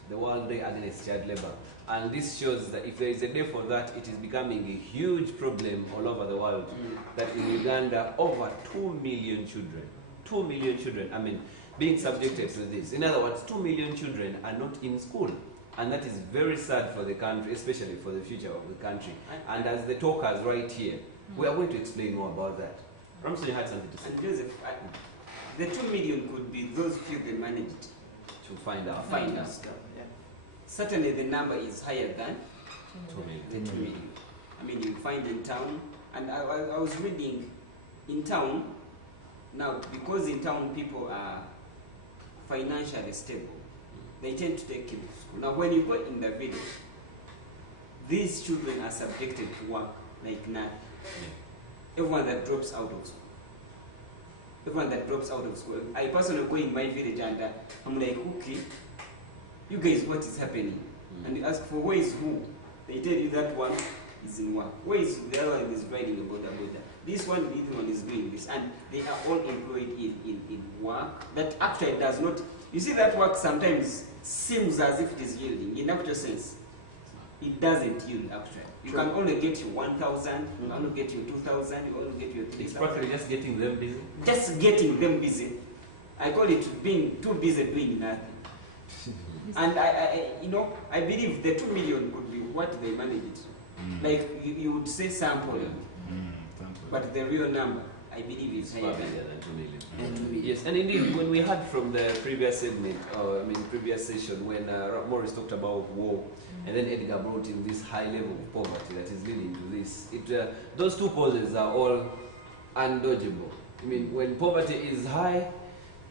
the World Day Against Child Labour. And this shows that if there is a day for that, it is becoming a huge problem all over the world. That in Uganda, over 2 million children, being subjected to this. In other words, 2 million children are not in school. And that is very sad for the country, especially for the future of the country. And as the talkers right here, we are going to explain more about that. Ramson, you had something to say. And Joseph, the 2 million could be those few they managed to find out. Yeah. Certainly the number is higher than 2 million. You find in town, and I was reading in town, now because in town people are financially stable, they tend to take kids to school. Now when you go in the village, these children are subjected to work like nothing. Everyone that drops out of school. I personally go in my village and I'm like, okay, you guys, what is happening? And you ask for where is who? They tell you that one is in work. Where is the other one is riding a border? This one is doing this. And they are all employed in work that actually does not. You see that work sometimes seems as if it is yielding. In actual sense, it doesn't yield actually. You can only get you 1,000, you can only get you 2,000, you only get you 3,000. It's practically just getting them busy. Just getting them busy. I call it being too busy doing nothing. And I believe the 2 million could be what they managed. Like you would say sample, but the real number, I believe, is higher than 2 million. And 2 million. Yes, and indeed, when we heard from the previous segment, previous session, when Morris talked about war, and then Edgar brought in this high level of poverty that is leading to this, those two causes are all undodgeable. I mean, when poverty is high,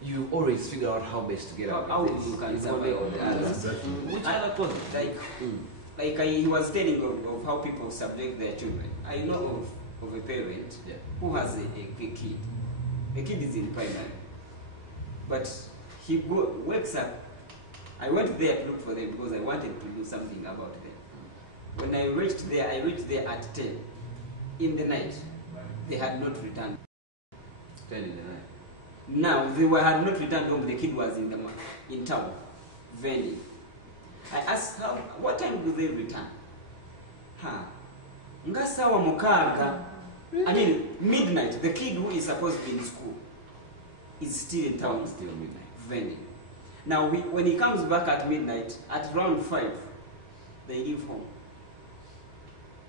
you always figure out how best to get out How of this. you can It's one way or the other. Exactly. Which other causes? Like he was telling of how people subject their children. I know of a parent who has a kid. The kid is in primary, but he wakes up. I went there to look for them because I wanted to do something about them. When I reached there at 10 in the night. They had not returned. 10 in the night. Now they had not returned home. The kid was in town, vending. I asked how, what time do they return? Nga sawa mukaga. I mean midnight. The kid who is supposed to be in school is still in town, still midnight, vending. Now when he comes back at midnight, at around 5, they leave home.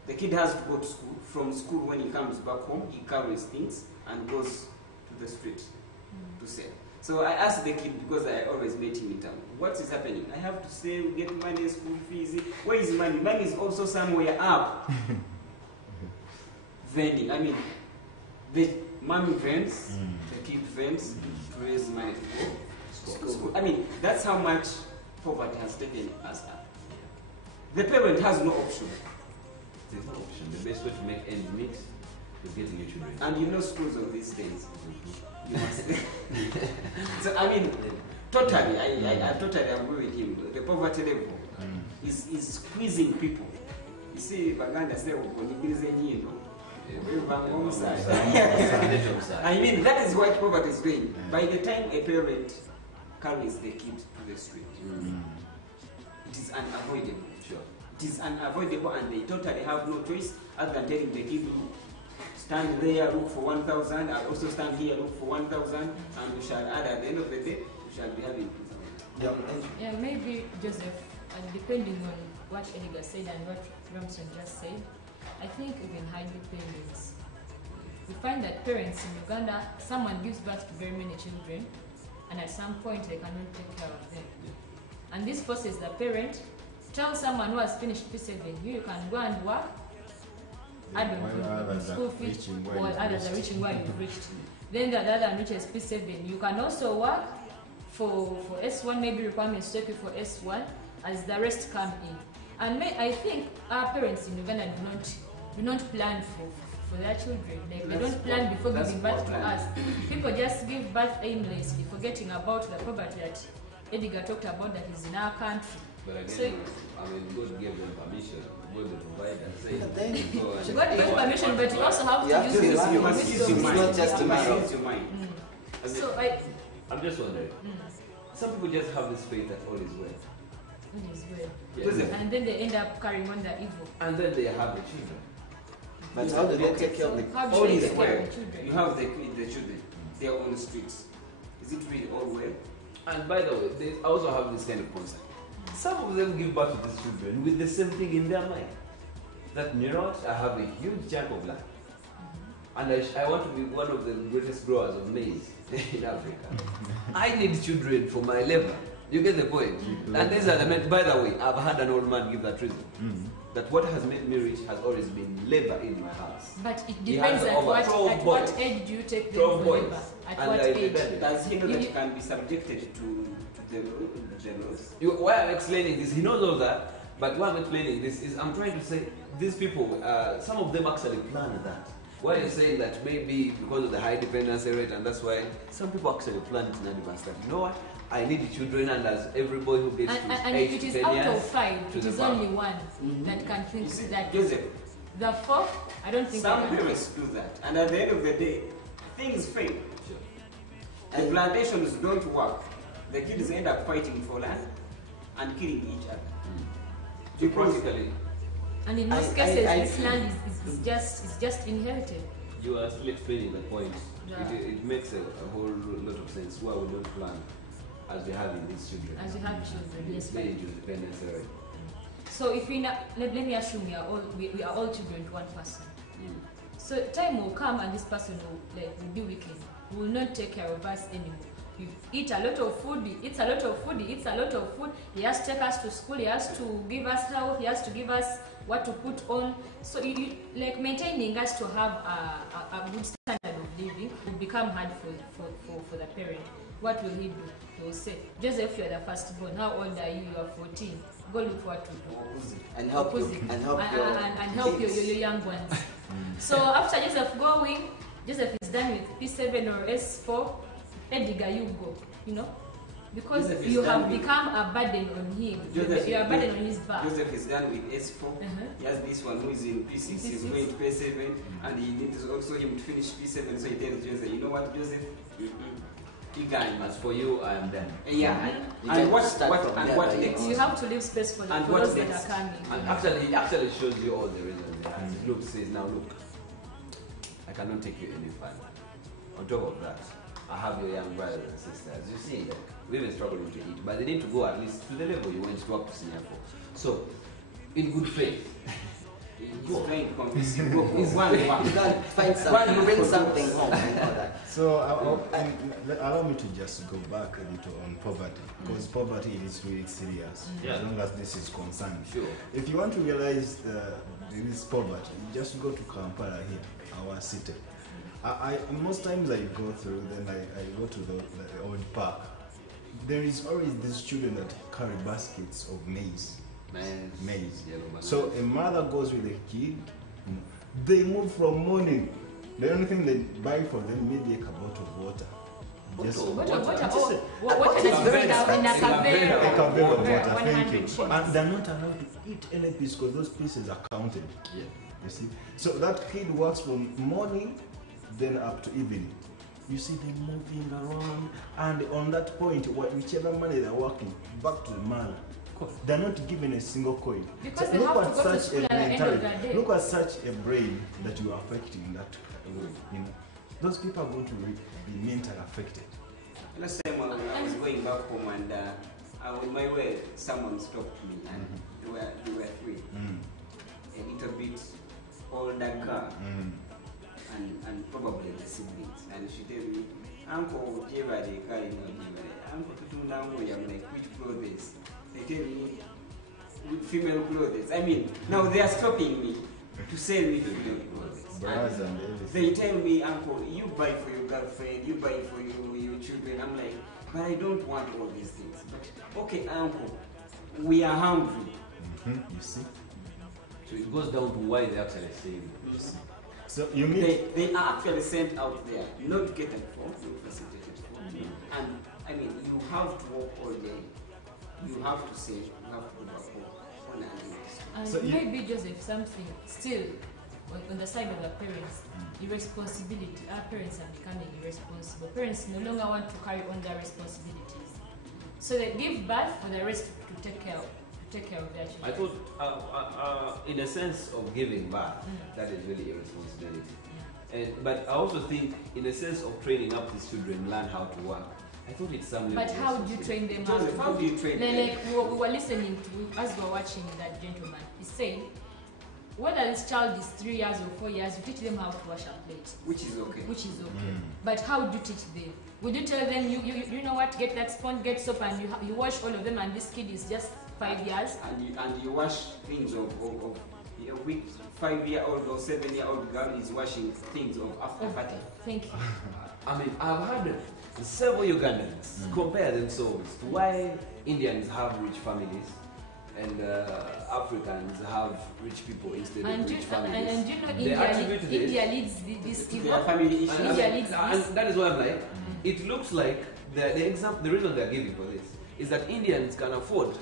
The kid has to go to school. From school, when he comes back home, he carries things and goes to the street to sell. So I asked the kid, because I always met him in town, what is happening? I have to say, we get money, school fees. Where is money? Money is also somewhere up. Vending. I mean, the mommy vends, the kid vends to raise money to go to school. I mean, that's how much poverty has taken us up. The parent has no option. There's no option. The best way to make ends meet is getting your children. And you know schools of these days. You must. So I mean, totally, I totally agree with him. The poverty level is squeezing people. You see, Baganda say, I mean, that is what poverty is doing. By the time a parent carries the kid to the street, it is unavoidable. Sure. It is unavoidable, and they totally have no choice other than telling the kid to stand there, look for 1,000, I'll also stand here, look for 1,000, and we shall add at the end of the day, we shall be having 2,000. Yeah, maybe, Joseph, depending on what Edgar said and what Ramson just said, I think even high dependence. We find that parents in Uganda, someone gives birth to very many children, and at some point they cannot take care of them. And this forces the parent. Tell someone who has finished P7, you can go and work. I don't know, school fees, while others are reaching where you've reached. Then the other reaches P7. You can also work for S1, maybe requirements take you for S1 as the rest come in. And I think our parents in Uganda do not plan for their children. Like they don't plan before giving birth to us. People just give birth aimlessly, forgetting about the poverty that Edgar talked about that is in our country. But again, So, God gave them permission. God the provider. God gave permission, but you also have to use you must use your mind. wisdom. Just use your mind. So I'm just wondering. Some people just have this faith that all is well. it is well. Yeah. And then they end up carrying on the evil. And then they have the children. But how do they take care of the How do All they is take care well. of the children? You have the children. They are on the streets. Is it really all well? And by the way, they also have this kind of concept. Some of them give birth to these children with the same thing in their mind. That, you know what, I have a huge chunk of land. And I want to be one of the greatest growers of maize in Africa. I need children for my labor. You get the point? And these are the men. By the way, I've had an old man give that reason. That what has made me rich has always been labor in my house. But it He depends has at over what 12 boys. age do you take them 12 for boys. labor? At And what I age? did Does he know that he can be subjected to the laws? Why I'm explaining this, he knows all that, but why I'm explaining this is I'm trying to say these people, some of them actually plan that. Why are you saying that maybe because of the high dependency rate, and that's why some people actually plan it in advance that, you know what, I need children, and as every boy who gets to And 8 if it to is 10 out years, of 5, to it the is farm. only one that can think that. Joseph, The 4th, I don't think some I can. parents do that, and at the end of the day, things fail. The plantations don't work. The kids end up fighting for land and killing each other. So practically, And in most cases, this land is just inherited. You are still explaining the point. Yeah. It makes a whole lot of sense why we don't plan as we have in these children. As you have children, yes. Very independence already. So if let me assume we are all children to one person. So time will come and this person will be wicked. Will not take care of us anymore. You eat a lot of food, he eats a lot of food, he eats a lot of food. He has to take us to school, he has to give us health, he has to give us what to put on. So like maintaining us to have a good standard of living will become hard for the parent. What will he do? He will say, Joseph, you are the firstborn. How old are you? You are 14. Go look what to do. And help your young ones. So after Joseph going, Joseph is done with P7 or S4. Edgar, you go. You know, because Joseph you have become a burden on him. You are a burden on his back. Joseph is done with S4. He has this one who is in P6. He's going to P7, and he needs also him to finish P7. So he tells Joseph, you know what, Joseph? As for you, I am done. Yeah, and what next? You have to leave space for those that are coming. And it actually shows you all the reasons. Luke says, now look, I cannot take you any further. On top of that, I have your young brothers and sisters. You see, like, we've been struggling to eat, but they need to go at least to the level you went to up to senior for. So, in good faith, he's trying to convince you. Go. Find something, bring something home. So, allow me to just go back a little on poverty, because poverty is really serious, as long as this is concerned. Sure. If you want to realize there is poverty, you just go to Kampala here, our city. Most times I go through, then I go to the old park. There is always these children that carry baskets of maize. So a mother goes with a kid. They move from morning. The only thing they buy for them maybe a bottle of water. Thank you. And they're not allowed to eat any piece because those pieces are counted. Yeah. You see? So that kid works from morning then up to evening. You see them moving around, and on that point, whichever money they're working, back to the man. They're not given a single coin. Because so they look have at to go to such school a at the end of the mentality. day. Look at such a brain that you are affecting that way. You know, those people are going to be mentally affected. Last time I was going back home, and on my way, someone stopped me, and they were three. A little bit older girl. And probably the siblings, and she tell me, Uncle, Uncle, I'm like, which clothes? They tell me, with female clothes. I mean, now they are stopping me to sell me female clothes. They tell me, Uncle, you buy for your girlfriend, you buy for your children. I'm like, but I don't want all these things. But okay, Uncle, we are hungry. You see? So it goes down to why they actually save. So you mean they are actually sent out there, not catered for, not facilitated for. And I mean, you have to work all day. You have to save. You have to go back home on an so maybe Joseph, something still on the side of the parents, irresponsibility. Our parents are becoming irresponsible. Parents no longer want to carry on their responsibilities, so they give birth for the rest to take care of their children. I thought, in a sense of giving birth, that is really a responsibility. But I also think, in a sense of training up these children, learn how to work. I thought it's something. But how do you train them? How do you train them? Like we were listening to, as we were watching that gentleman, he said, whether this child is 3 years or 4 years, you teach them how to wash a plate. Which is okay. But how do you teach them? Would you tell them, you know what, get that sponge, get soap, and you wash all of them, and this kid is just 5 years? And you wash things of a week, 5-year-old or 7-year-old girl is washing things of after party. Thank you. I mean, I've heard several Ugandans compare themselves to why Indians have rich families and Africans have rich people instead of rich families. And you know, India leads this their family issues. And that is why I'm like, it looks like the reason they're giving for this is that Indians can afford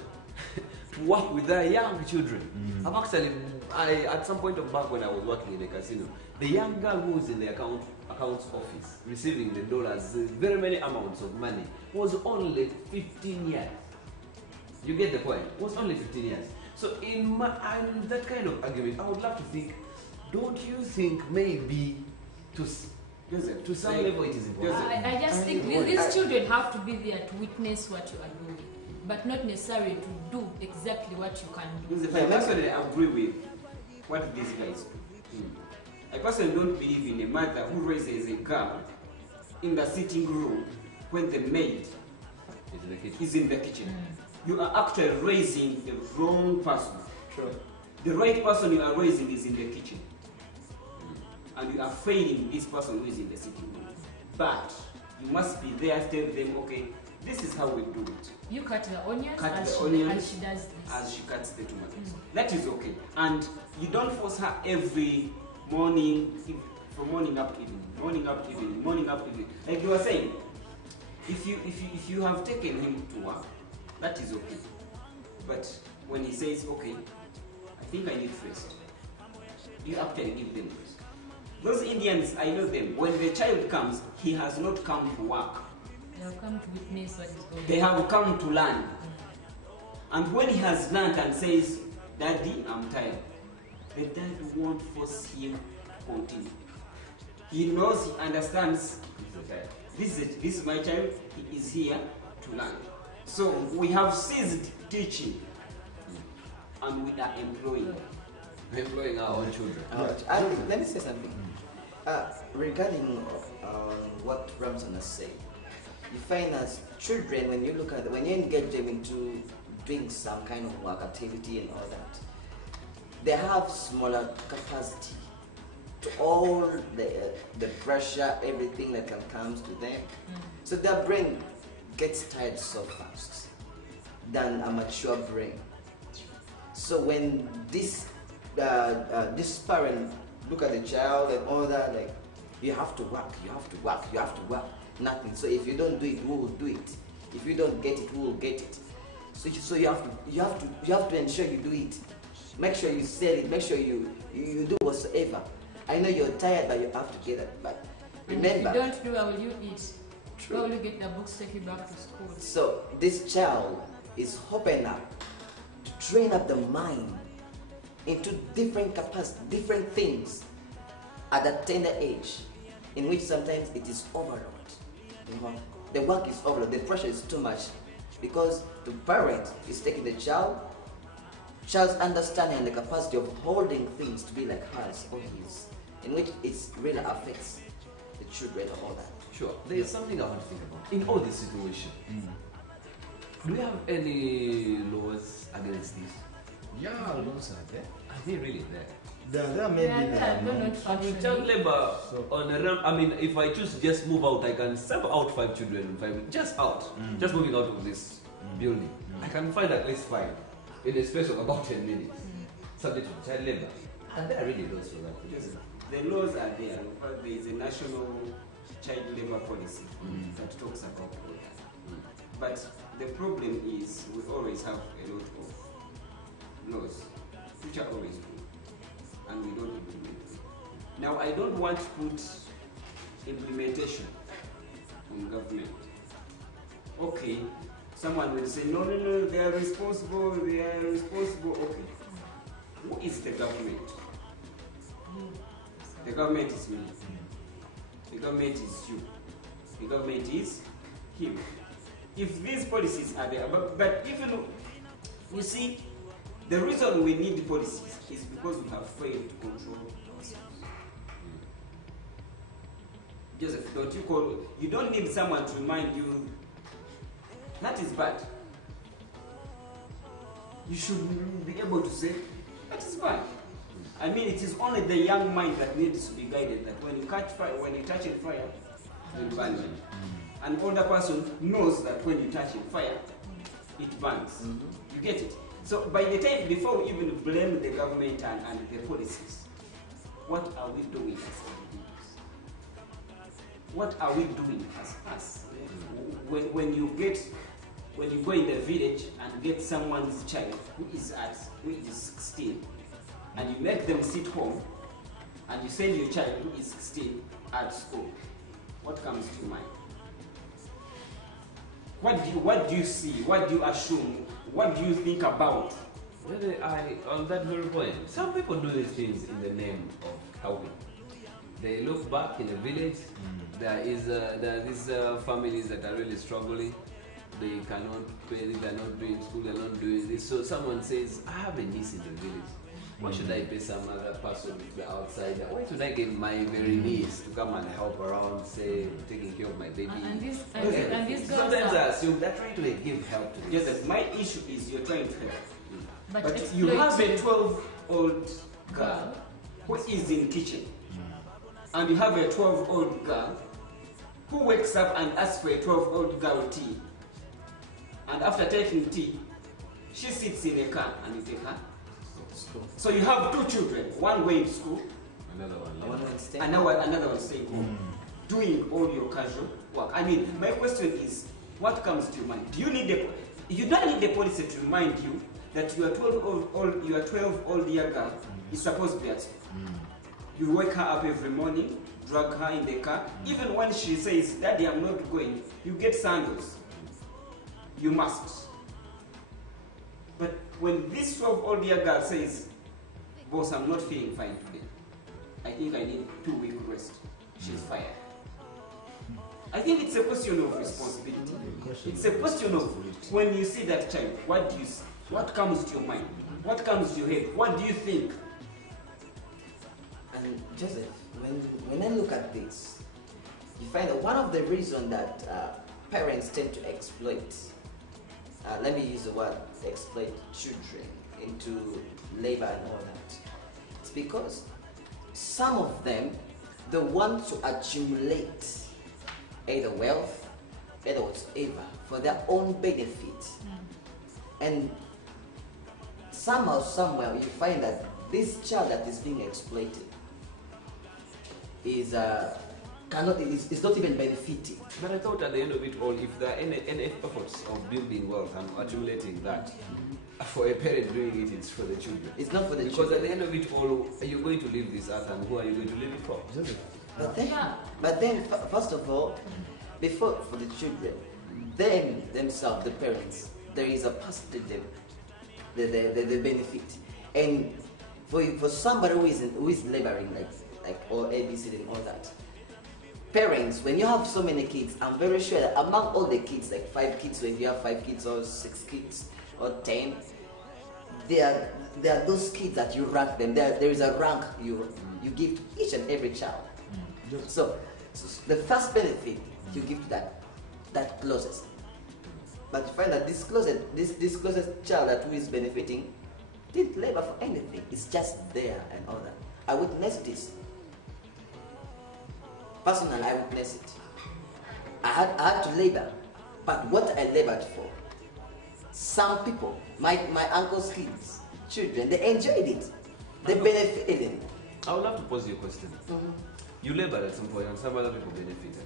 to work with their young children. At some point of back when I was working in a casino, the young girl who was in the accounts office receiving the dollars, very many amounts of money, was only 15 years. You get the point? It was only 15 years. So in that kind of argument, I would love to think, don't you think maybe to some level it is important? I just think these children have to be there to witness what you are doing, but not necessarily to do exactly what you can do. I personally agree with what these guys do. I personally don't believe in a mother who raises a girl in the sitting room when the maid is in the kitchen. You are actually raising the wrong person. Sure. The right person you are raising is in the kitchen. And you are failing this person who is in the sitting room. But you must be there, tell them, okay, this is how we do it. You cut the onions, Cut as, the she, onions as she does this. as she cuts the tomatoes. That is okay. And you don't force her every morning, from morning up evening, morning up evening, morning up evening. Like you were saying, if you have taken him to work, that is okay. But when he says, okay, I think I need rest, you actually give them rest. Those Indians, I know them. When the child comes, he has not come to work. They have come to witness what is going on. They have come to learn. And when he has learned and says, Daddy, I'm tired, the dad won't force him to continue. He knows, he understands, this is my child, he is here to learn. So we have ceased teaching and we are employing. Employing our own children. Let me say something. Regarding what Ramson has said, you find as children, when you engage them into doing some kind of work activity and all that, they have smaller capacity to all the pressure, everything that comes to them. So their brain gets tired so fast than a mature brain. So when this parent look at the child and all that, like, you have to work, you have to work, you have to work, nothing. So if you don't do it, who will do it? If you don't get it, who will get it? So you have to ensure you do it. Make sure you sell it. Make sure you do whatsoever. I know you're tired, but you have to get it. But remember, if you don't do, how will you eat? How will you get the books to take you back to school? So this child is hoping up to train up the mind into different capacities, different things at a tender age, in which sometimes it is overload. The work is overload, the pressure is too much, because the parent is taking the child's understanding and the capacity of holding things to be like hers or his, in which it really affects the children and all that. Sure. There is something I want to think about. In all this situation, do we have any laws against this? Yeah, laws are there. Are they really there? There may be. I mean, child labor on a ramp. I mean, if I choose to just move out, I can send out 5 children in 5 minutes. Just out. Just moving out of this building. I can find at least 5 in a space of about 10 minutes. Subject to child labor. Are there really laws for that? The laws are there. But there is a national child labor policy that talks about all that. But the problem is we always have a lot of laws, which are always good, and we don't implement them. Now, I don't want to put implementation on government. Okay, someone will say, no, they are responsible, Okay, who is the government? The government is me. The government is you. The government is him. If these policies are there, but even, you see, the reason we need policies is because we have failed to control ourselves. Joseph, you don't need someone to remind you that is bad. You should be able to say, that is bad. I mean, it is only the young mind that needs to be guided, that when you catch fire, when you touch in fire, you burn it. An older person knows that when you touch in fire, it burns. You get it? So by the time, before we even blame the government and the policies, what are we doing as individuals? What are we doing as us? When you go in the village and get someone's child who is 16, and you make them sit home, and you send your child who is 16 at school, what comes to mind? What do you see? What do you assume? What do you think about Really, on that very point, some people do these things in the name of helping. They look back in the village. There are these families that are really struggling. They cannot pay. They are not doing school. They are not doing this. So someone says, "I have a niece in the village. Why should I pay some other person, the outsider? Why should I get my very niece to come and help around, say, taking care of my baby?" And these sometimes I assume they're trying to give help to this. Yes, my issue is you're trying to help. But you have a 12-year-old girl who is in kitchen, and you have a 12-year-old girl who wakes up and asks for a 12-year-old girl tea, and after taking tea, she sits in a car and you take her. So you have two children, one going to school, another one staying home, doing all your casual work. I mean, my question is, what comes to your mind? Do you need you don't need the policy to remind you that your 12-year-old girl is supposed to be at school. You wake her up every morning, drag her in the car. Even when she says, "Daddy, I'm not going," you get sandals. You must. But when this 12-year-old girl says, "Boss, I'm not feeling fine today. I think I need 2 weeks rest," she's fired. I think it's a question of responsibility. It's a question of when you see that child, what do you see? What comes to your mind? What comes to your head? What do you think? And Joseph, when I look at this, you find that one of the reasons that parents tend to exploit, let me use the word exploit children into labor and all that, it's because some of them, they want to accumulate either wealth, either whatever, for their own benefit. And somehow, somewhere, you find that this child that is being exploited is not even benefiting. But I thought at the end of it all, if there are any efforts of building wealth and accumulating that, for a parent doing it, it's for the children. It's not for the because children. At the end of it all, you're going to leave this earth, and who are you going to leave it for? But then, first of all, before for the children, them themselves, the parents, there is a percentage the benefit, and for somebody who is laboring like or ABC and all that. Parents, when you have so many kids, I'm very sure that among all the kids, like 5 kids, so if you have 5 kids or 6 kids or 10, there are those kids that you rank them. There is a rank you give to each and every child. So the first benefit you give to that closest. But you find that this closest child that who is benefiting didn't labor for anything. It's just there and all that. I witnessed this. Personally, I witnessed it. I had to labor, but what I labored for, some people, my uncle's kids, children, they enjoyed it. They benefited it. I would love to pose you a question. You labored at some point and some other people benefited.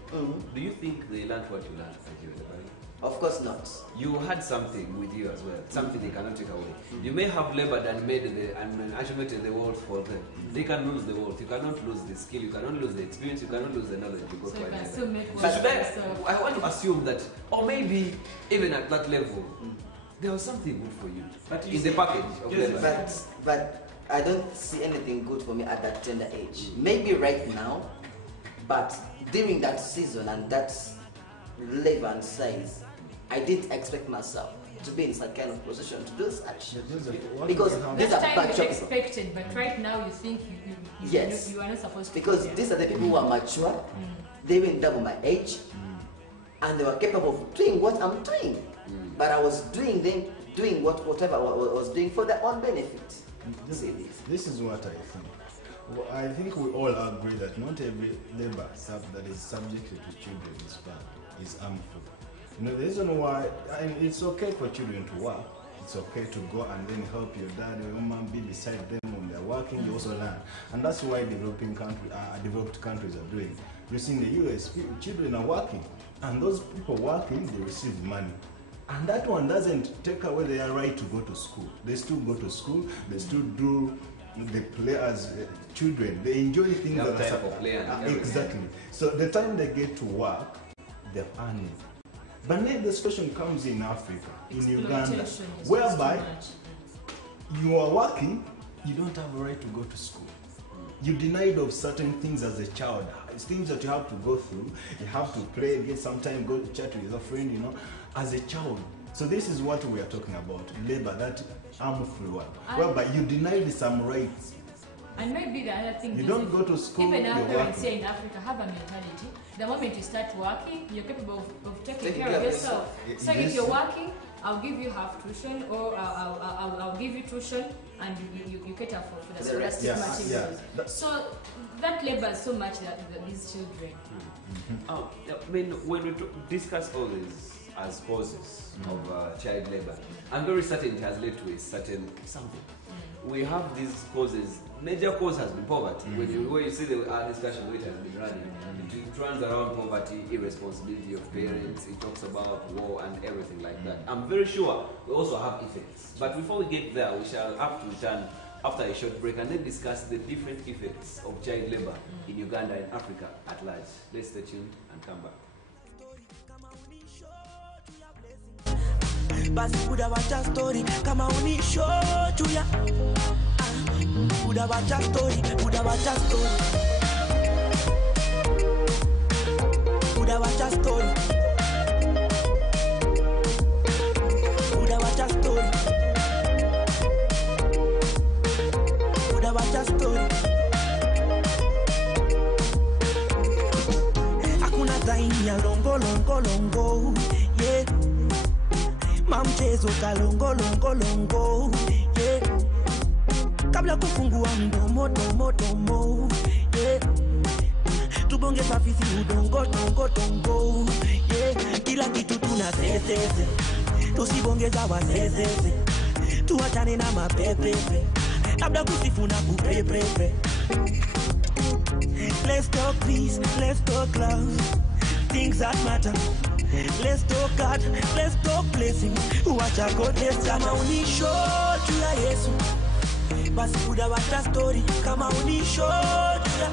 Do you think they learned what you learned as you were laboring? Of course not. You had something with you as well, something they cannot take away. You may have labored and made and accumulated the wealth for them. They can lose the wealth. You cannot lose the skill. You cannot lose the experience. You cannot lose the knowledge. You go So you to can another. still make So wealth should for I want to assume that, or maybe even at that level, there was something good for you in the package of labor. But I don't see anything good for me at that tender age. Maybe right now, but during that season and that labor and size, I didn't expect myself to be in such kind of position to do such. Because these That are time bad you jobs. expected, but right now you think you are not supposed to. Because these are the people who are mature, they were double my age, and they were capable of doing what I'm doing. But I was doing whatever I was doing for their own benefit. This is what I think. Well, I think we all agree that not every labor that is subjected to children is harmful. You know, the reason why, and it's okay for children to work. It's okay to go and then help your dad or your mom, be beside them when they're working. You also learn, and that's why developed countries are doing. You see, in the US, children are working, and those people working, they receive money. And that one doesn't take away their right to go to school. They still go to school. They still do. They play as children. They enjoy things They have that time for play and everything. exactly. So the time they get to work, they're earning. But then the situation comes in Africa, in Uganda, Exploitation is whereby too much. you are working, you don't have a right to go to school. You're denied of certain things as a child. It's things that you have to go through. You have to play again, sometimes go to church with a friend, you know, as a child. So this is what we are talking about, labor, that harmful one, whereby you denied some rights. And maybe the other thing you is don't go to school, even our you're parents working. here in Africa have a mentality. The moment you start working, you're capable of taking care of yourself. So if you're working, I'll give you half tuition, or I'll give you tuition, and you cater for the scholastic materials. So that labors so much that these children. I mean, when we discuss all these as causes of child labor, I'm very certain it has led to a certain something. We have these causes. Major cause has been poverty. When you see our discussion, which has been running, it runs around poverty, irresponsibility of parents. It talks about war and everything like that. I'm very sure we also have effects. But before we get there, we shall have to return after a short break and then discuss the different effects of child labor in Uganda and Africa at large. Let's stay tuned and come back. Basi kuda wacha story kama unisho tuya. Kuda wacha story, kuda wacha story. Kuda wacha story. Kuda wacha story. Kuda wacha story. Hakuna time ya longo longo longo, yeah. Mamchezo kalongo longo longo, yeah. Kabla kufungua mdomo domo domo, yeah. Tubonge mafisi udongo dongo dongo, yeah. Kila kitu tunasesese, tusibongeza wasesese. Tuachane na mapepepe, kabla kusifu na kupepepe. Let's talk peace, let's talk love, things that matter. Let's talk God, let's talk blessing. Wacha God, let's kama unisho jua Yesu. Basi kuda wacha story kama unisho jua.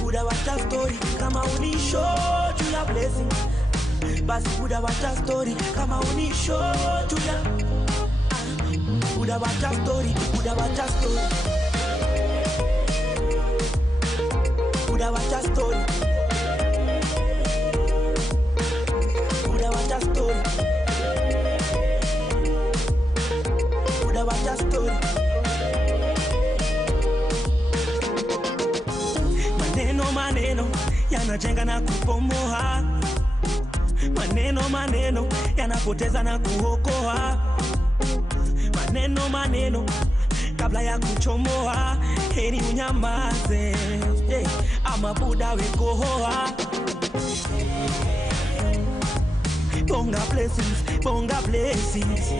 Kuda wacha story kama unisho jua blessing. Basi kuda wacha story kama unisho jua. Kuda wacha story, kuda wacha story. Kuda wacha story. Kuda wacha story. Kuda wacha story. Maneno maneno yanajenga na kupomoa. Maneno maneno yanapoteza na kuokoa. Maneno maneno kabla ya kuchomoa, heri unyamaze, yeah. Ama buda wekohoa. Bonga blessings, bonga blessings.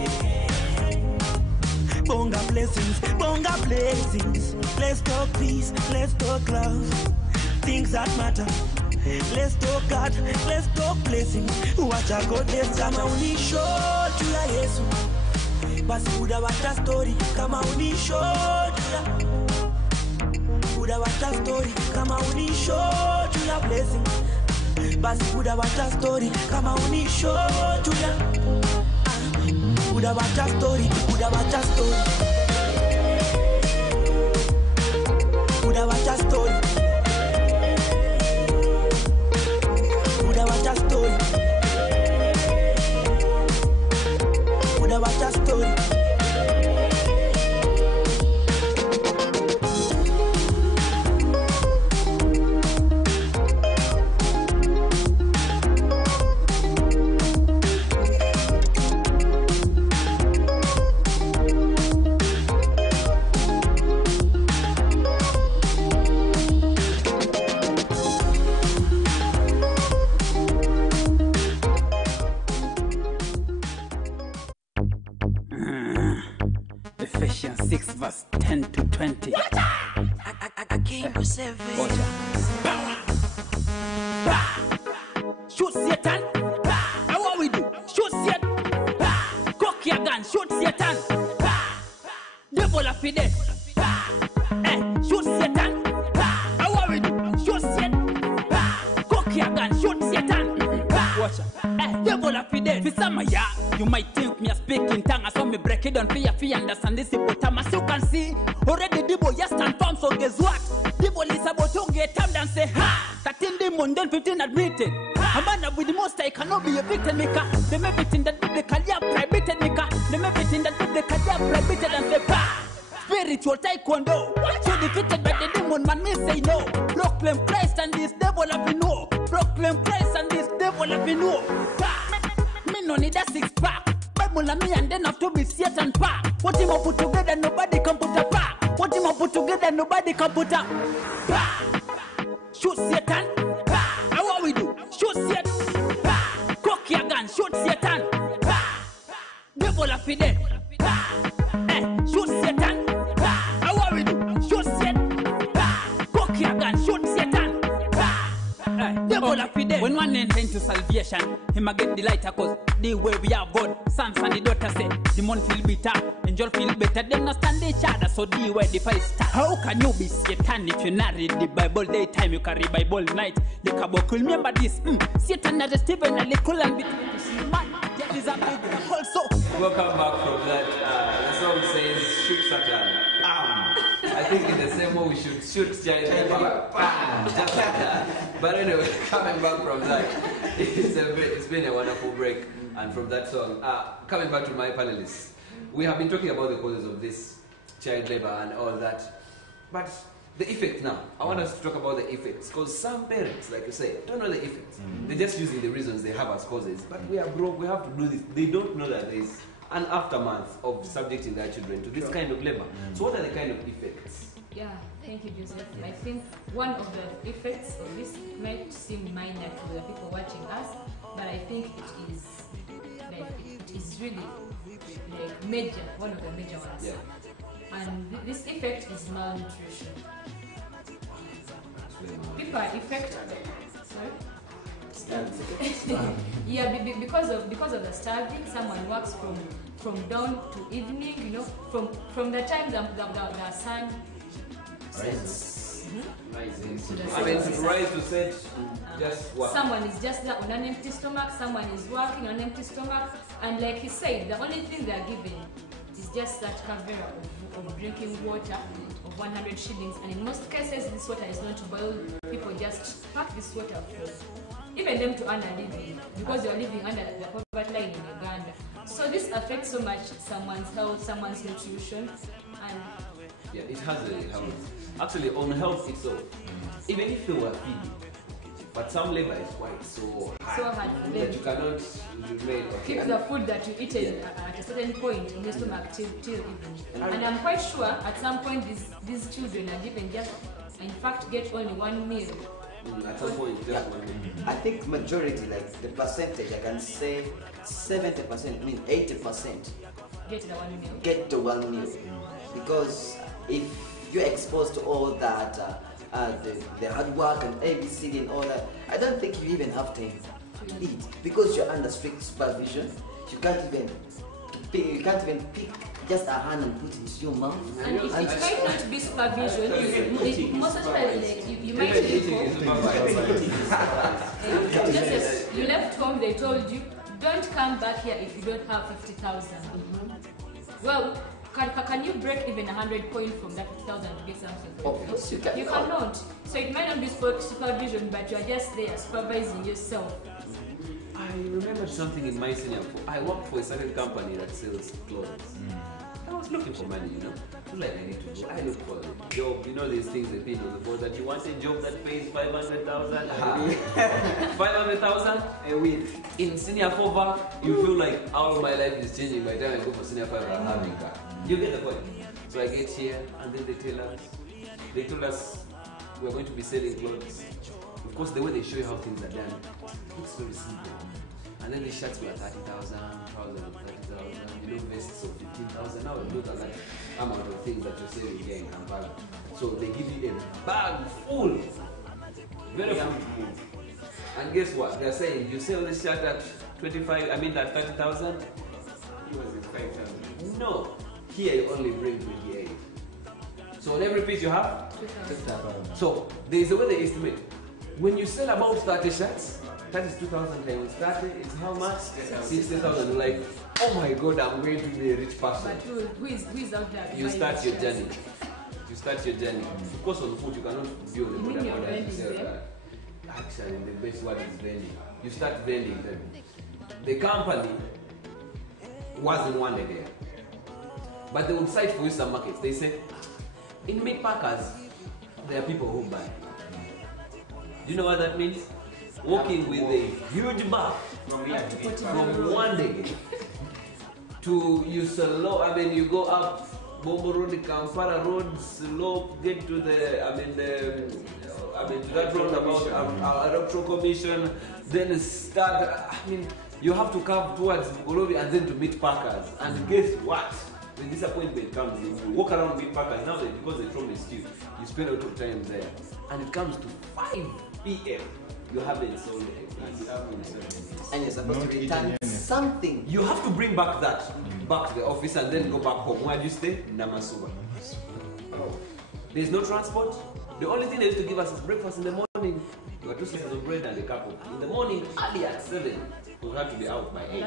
Bonga blessings, bonga blessings. Let's talk peace, let's talk love, things that matter. Let's talk God, let's talk blessing. Wacha God, let's kama unisho jua Yesu. Basi kuda wacha story kama unisho jua. Kuda wacha story kama unisho jua blessing. Basi kuda wacha story kama unisho jua. Kuda wacha story, kuda wacha story. Kuda wacha story. Kuda wacha story. Kuda wacha story. Ephesians 6 verse 10 to 20. I came to save it. Shoot Satan. Now what we do? Shoot Satan. Cock your gun. Shoot Satan. Devil of the dead. Shoot Satan. Now what we do? Shoot Satan. Cock your gun. Shoot Satan. Watch out. Devil of the dead. For some of ya, you might think me a speaking tongue. I saw me break it down for you understand this but as you can see, already the boy just stand firm. So guess what? The boy is about to get timed and say, ha! 13 demon, then 15 admitted. A man with the most I cannot be evicted, maker. Them everything that the career prohibited, maker. Them everything that the career prohibited and say, bah! Spiritual taekwondo. So defeated by the demon, man, me say no. Proclaim Christ and this devil have been no. Proclaim Christ and this devil have been no. Me no need a six pack. Bible and me and then have to be Satan pack. What him up put together, nobody can put a pack. What him up put together, nobody can put a pack. Shoot Satan. How what we do? Shoot Satan. Cock your gun. Shoot Satan. Devil have been dead. Shoot Satan. How what we do? Shoot Satan. Cock your gun. Shoot Satan. Devil have been dead. When one enter into salvation, him a get the lighter cause the way we have God. Sons and the daughter say, demon feel bitter, angel feel better. Them not stand each other, so the way the fight start. How can you be Satan if you not read the Bible daytime? You carry Bible night. The caboclo, remember this. Satan as a Stephen and the cool and between man. That is a big also. Welcome back from that. The song says, shoot Satan. I think in the same way we should shoot giant labor. Just like that. But anyway, coming back from that, it's been a wonderful break. And from that song, coming back to my panelists, we have been talking about the causes of this child labor and all that. But the effects now, I want us to talk about the effects. Because some parents, like you say, don't know the effects. They're just using the reasons they have as causes. But we are broke, we have to do this. They don't know that there is an aftermath of subjecting their children to this kind of labor. So what are the kind of effects? Yeah, thank you, Joseph. I think one of the effects of this might seem minor to the people watching us, but I think it is really like major, one of the major ones. Yeah. And this effect is malnutrition. People are affected. Sorry. Yeah, because of the starving, someone works from dawn to evening. You know, from the time the sun sets. I mean, to rise to set, just work. Someone is just there on an empty stomach. Someone is working on an empty stomach, and like he said, the only thing they are given is just that cover of drinking water of 100 shillings. And in most cases, this water is not boiled. People just pack this water for even them to earn a living because they are living under the poverty line in Uganda. So this affects so much someone's health, someone's nutrition, and yeah, it has a health. Actually, on health itself, even if they were feeding, but some labor is quite so hard for them that you cannot remain. Keep the food that you eat at a certain point in your stomach till evening. And I'm quite sure at some point these children are given just, in fact, get only one meal. At some point, just one meal. I think majority, like the percentage, I can say 70%, I mean 80%. Get the one meal. Because if you're exposed to all that, the hard work and ABC and all that, I don't think you even have time to eat because you're under strict supervision. You can't even pick just a hand and put it into your mouth. And it might not be supervision. Most of the time, like, you might just you left home, they told you, don't come back here if you don't have 50,000. Well, can you break even 100 points from that 50,000 to get something? You cannot. So it might not be supervision, but you are just there supervising yourself. I remember something in my senior. I worked for a certain company that sells clothes. I was looking for money, you know. Like I need to go. I look for a job. You know these things they pin on the board that you want a job that pays 500,000. 500,000 a week. In senior 4, you feel like all my life is changing by the time I go for senior 5. I'm having car. You get the point. So I get here and then they told us we're going to be selling clothes. Of course, the way they show you how things are done, it's very simple. And then the shirts were 30,000, trousers of 30,000, you know, vests of 15,000. Now look at that amount of things that you're selling here in Kampala. So they give you a bag full, very full. And guess what? They're saying you sell this shirt at 25, I mean at 30,000. Was it 5,000? No. Here you only bring 28. So on every piece you have 2,000. So there is a way they estimate. When you sell about 30 shirts, That is 2,000 times 30. It's how much? 60,000. Like, oh my God, I'm going to be a rich person. But who is out there? You start your journey. You start your journey. Of course, on food, you cannot be on the mean your border vending to sell there? that. Actually, the best word is vending. You start vending them. The company wasn't one there. But they would cite for you some markets. They say, in meat packers, there are people who buy. Do you know what that means? Walking with a huge bag from one day to you slow. I mean, you go up Bombo Road, Kampala Road, slow, get to the, to that road about Electoral Commission, then start, you have to come towards Bugolobi and then to meet Packers. And guess what? When disappointment comes in, you walk around meet Packers, now because they promised you spend a lot of time there. And it comes to 5 p.m. You haven't sold it. And you're supposed to return something. You have to bring back that back to the office and then go back home. Where do you stay? Namasuba. There's no transport. The only thing they used to give us is breakfast in the morning. You got 2 slices of bread and a cup of. In the morning, early at 7, we had to be out by 8.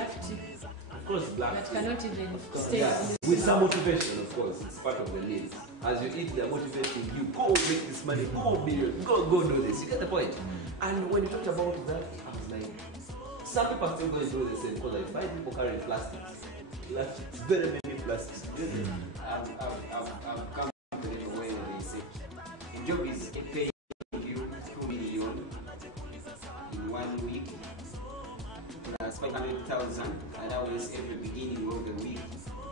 Of course, black That tea. cannot even stay. Yeah. With some motivation, of course. It's part of the needs. As you eat, they're motivating you. Go make this money. Go million. Go do this. You get the point. And when you talked about that, I was like, some people are still going through the same because I find people carrying plastics. Very many plastics. I've come to the way where they say the job is paying you 2 million in 1 week plus 500,000 allowance every beginning of the week.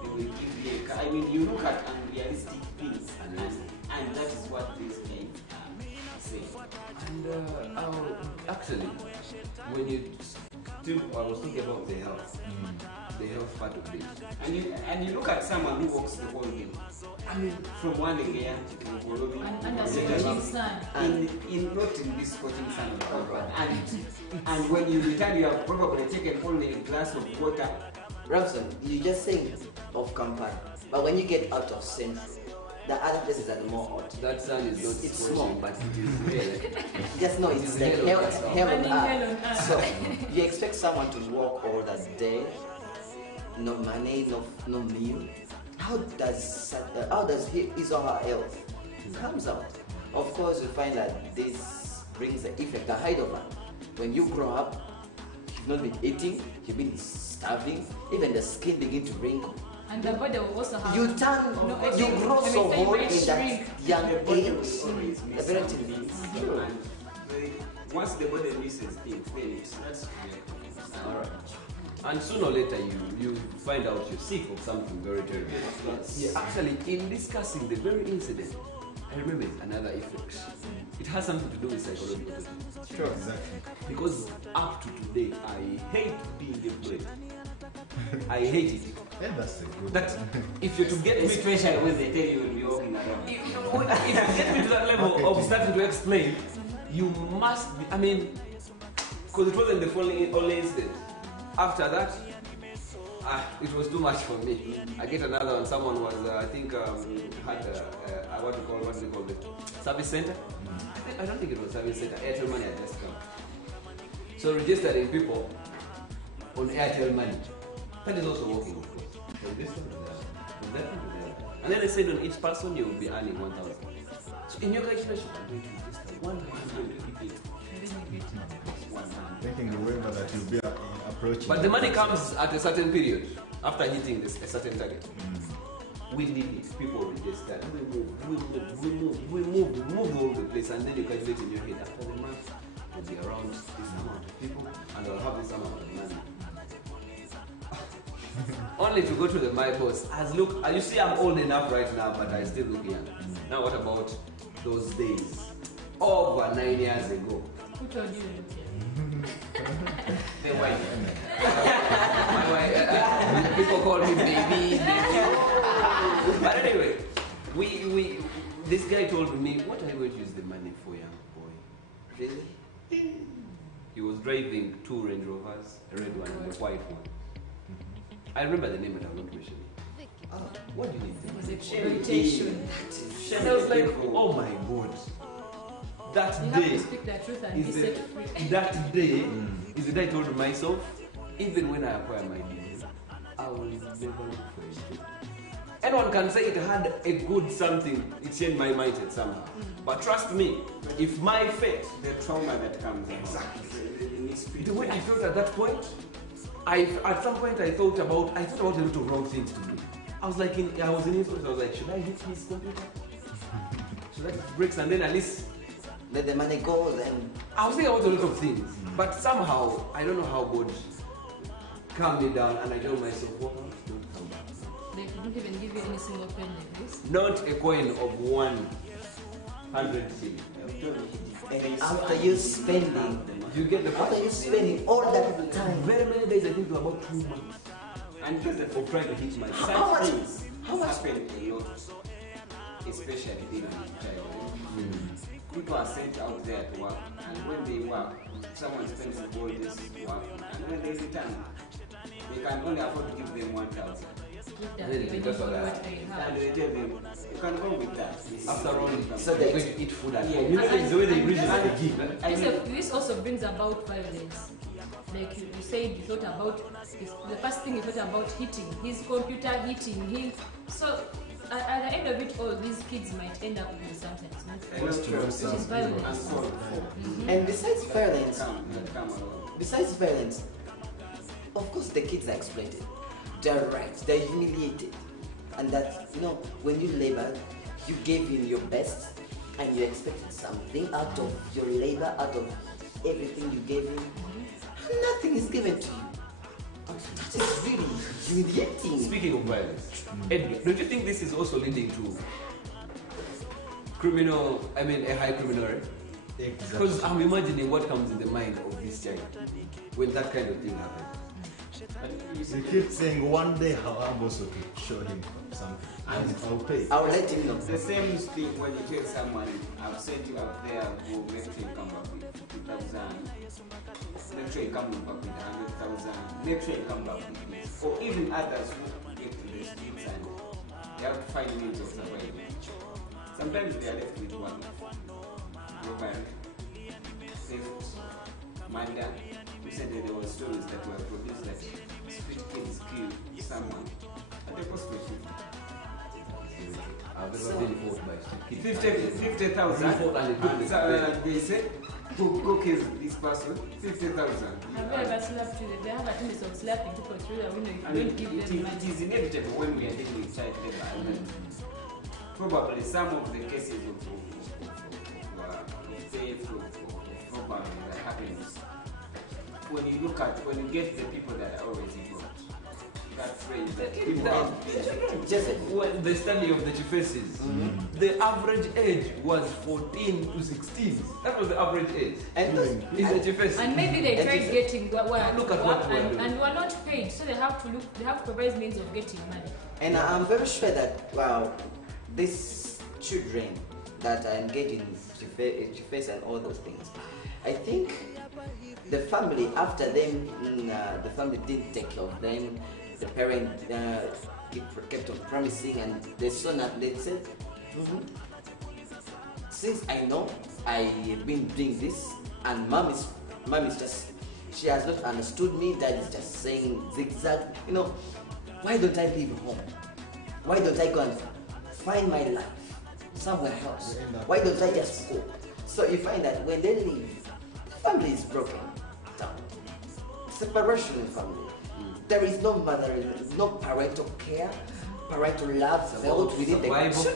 They will give you a car. You look at unrealistic things, and that is what this guy say. And actually, when you I was talking about the health part of it. And you look at someone who walks the whole day. From one area to Bolobi. Under scorching sun. Not in this scorching sun. And when you return, you have probably taken only a glass of water. Ramson, you just saying of Kampala, but when you get out of Central, the other places are more hot. That sun is not it's scorching, small, but it is real. Yes, no, it's like hell on earth. So earth. you expect someone to walk all that day, no money, no meal. How does his or her health comes out? Of course, you find that this brings the effect ahead of her. When you grow up, you've not been eating, you've been starving, even the skin begin to wrinkle. And the body will also have. You turn, you grow so old in that young age. Apparently, once the body misses it, then it starts to Alright. And sooner or later, you find out you're sick of something very terrible. Yeah, actually, in discussing the very incident, I remember another effect. It has something to do with psychological. Sure, exactly. Because up to today, I hate being employed. I hate it. Yeah, that's a good That if you're to get me, especially when they tell you you're walking around. If you get me to that level of starting to explain, you must be, because it wasn't the only incident. After that, it was too much for me. I get another one. Someone was, I think, had what do you call it? Service center? I don't think it was service center. Airtel Money had just come. So registering people on Airtel Money. That is also working, of course. From this one to that, from that one to that. And then they said on each person you will be earning 1,000. So in your calculation, I'm going to register 100 people. Thinking the waiver that you'll be approaching. But the money comes at a certain period after hitting a certain target. We need it. People register. We move all the place, and then you calculate in your head after the month will be around this amount of people, and I'll have this amount of money. Only to go to my boss. You see, I'm old enough right now, but I still look young. Now, what about those days? Over 9 years ago. Who told you? The wife. My wife. People call me baby. But anyway, this guy told me, what are you going to use the money for, young boy? Really? He was driving 2 Range Rovers, a red one and a white one. I remember the name, but I won't mention it. What do you need? It was a rotation. And I was like, oh my God. that You day have to speak the truth and be is set free. that day is the day I told myself, even when I acquire my degree, I will never look for it. Anyone can say it had a good something, it changed my mindset somehow. But trust me, if my fate, the trauma that comes exactly, the way I felt at that point, at some point I thought about a lot of wrong things to do. I was like, I was in influence, I was like, should I hit his computer? Should I hit brakes and then at least let the money go? And I was thinking about a lot of things, but somehow I don't know how God calmed me down, and I told myself, what else? Don't come back. They couldn't even give you any single pen like this. Not a coin of 100 shillings. After you spending, you get the after you spending all that time, very many days, I think to about 2 months, and just for trying to hit my how much? How much happen a lot, especially being a child. People are sent out there to work, and when they work, someone spends all this work, and when they return, they can only afford to give them 1,000. And they tell them, you can go with that. After all, so they're going to eat food at home. You know, it's the way they bring it. This also brings about violence. Like you said, you thought about the first thing you thought about hitting his computer, hitting him. So at the end of it all, these kids might end up with sometimes, which is violence. And besides violence, of course the kids are exploited. They're raped, they're humiliated, and that, you know, when you labored, you gave in your best, and you expected something out of your labor, out of everything you gave in. Nothing is given to you. That is really humiliating. Speaking of violence, Ed, don't you think this is also leading to a high criminal rate? Because I'm imagining what comes in the mind of this child when that kind of thing happens. You keep saying one day I'm also to show him something. And I'll pay. I'll let him know. The same thing when you tell someone, I've sent you out there, go make sure you come back with 50,000. Make sure you come back with 100,000. Make sure you come back with this. Or even others who get to the streets and they have to find means of survival. Sometimes they are left with one. Robbery, theft, murder. Recently there were stories that were produced that street kids killed someone at the cost of 50. I've never been fought by street kids. 50,000. They said, go kill this person, 50,000. Have you ever slapped you? They have a tendency of slapping people through the window if you don't give them money. It is inevitable when we are dealing with child labor. Probably some of the cases of theft, of robbery that happens, when you get the people that are always involved, that phrase that people when the study of the Chifesis, the average age was 14 to 16. That was the average age. And and maybe they tried getting work and were not paid, so they have to provide means of getting money. And I'm very sure that these children that are engaged in Chifes and all those things, I think the family, after them, the family didn't take care of them. The parent kept on promising, and they saw that they said, since I know I've been doing this, and mom is just, she has not understood me. Dad is just saying zigzag. You know, why don't I leave home? Why don't I go and find my life somewhere else? Why don't I just go? So you find that when they leave, the family is broken down. Separation in family. There is no mother, no parental care, parental love felt within the children. So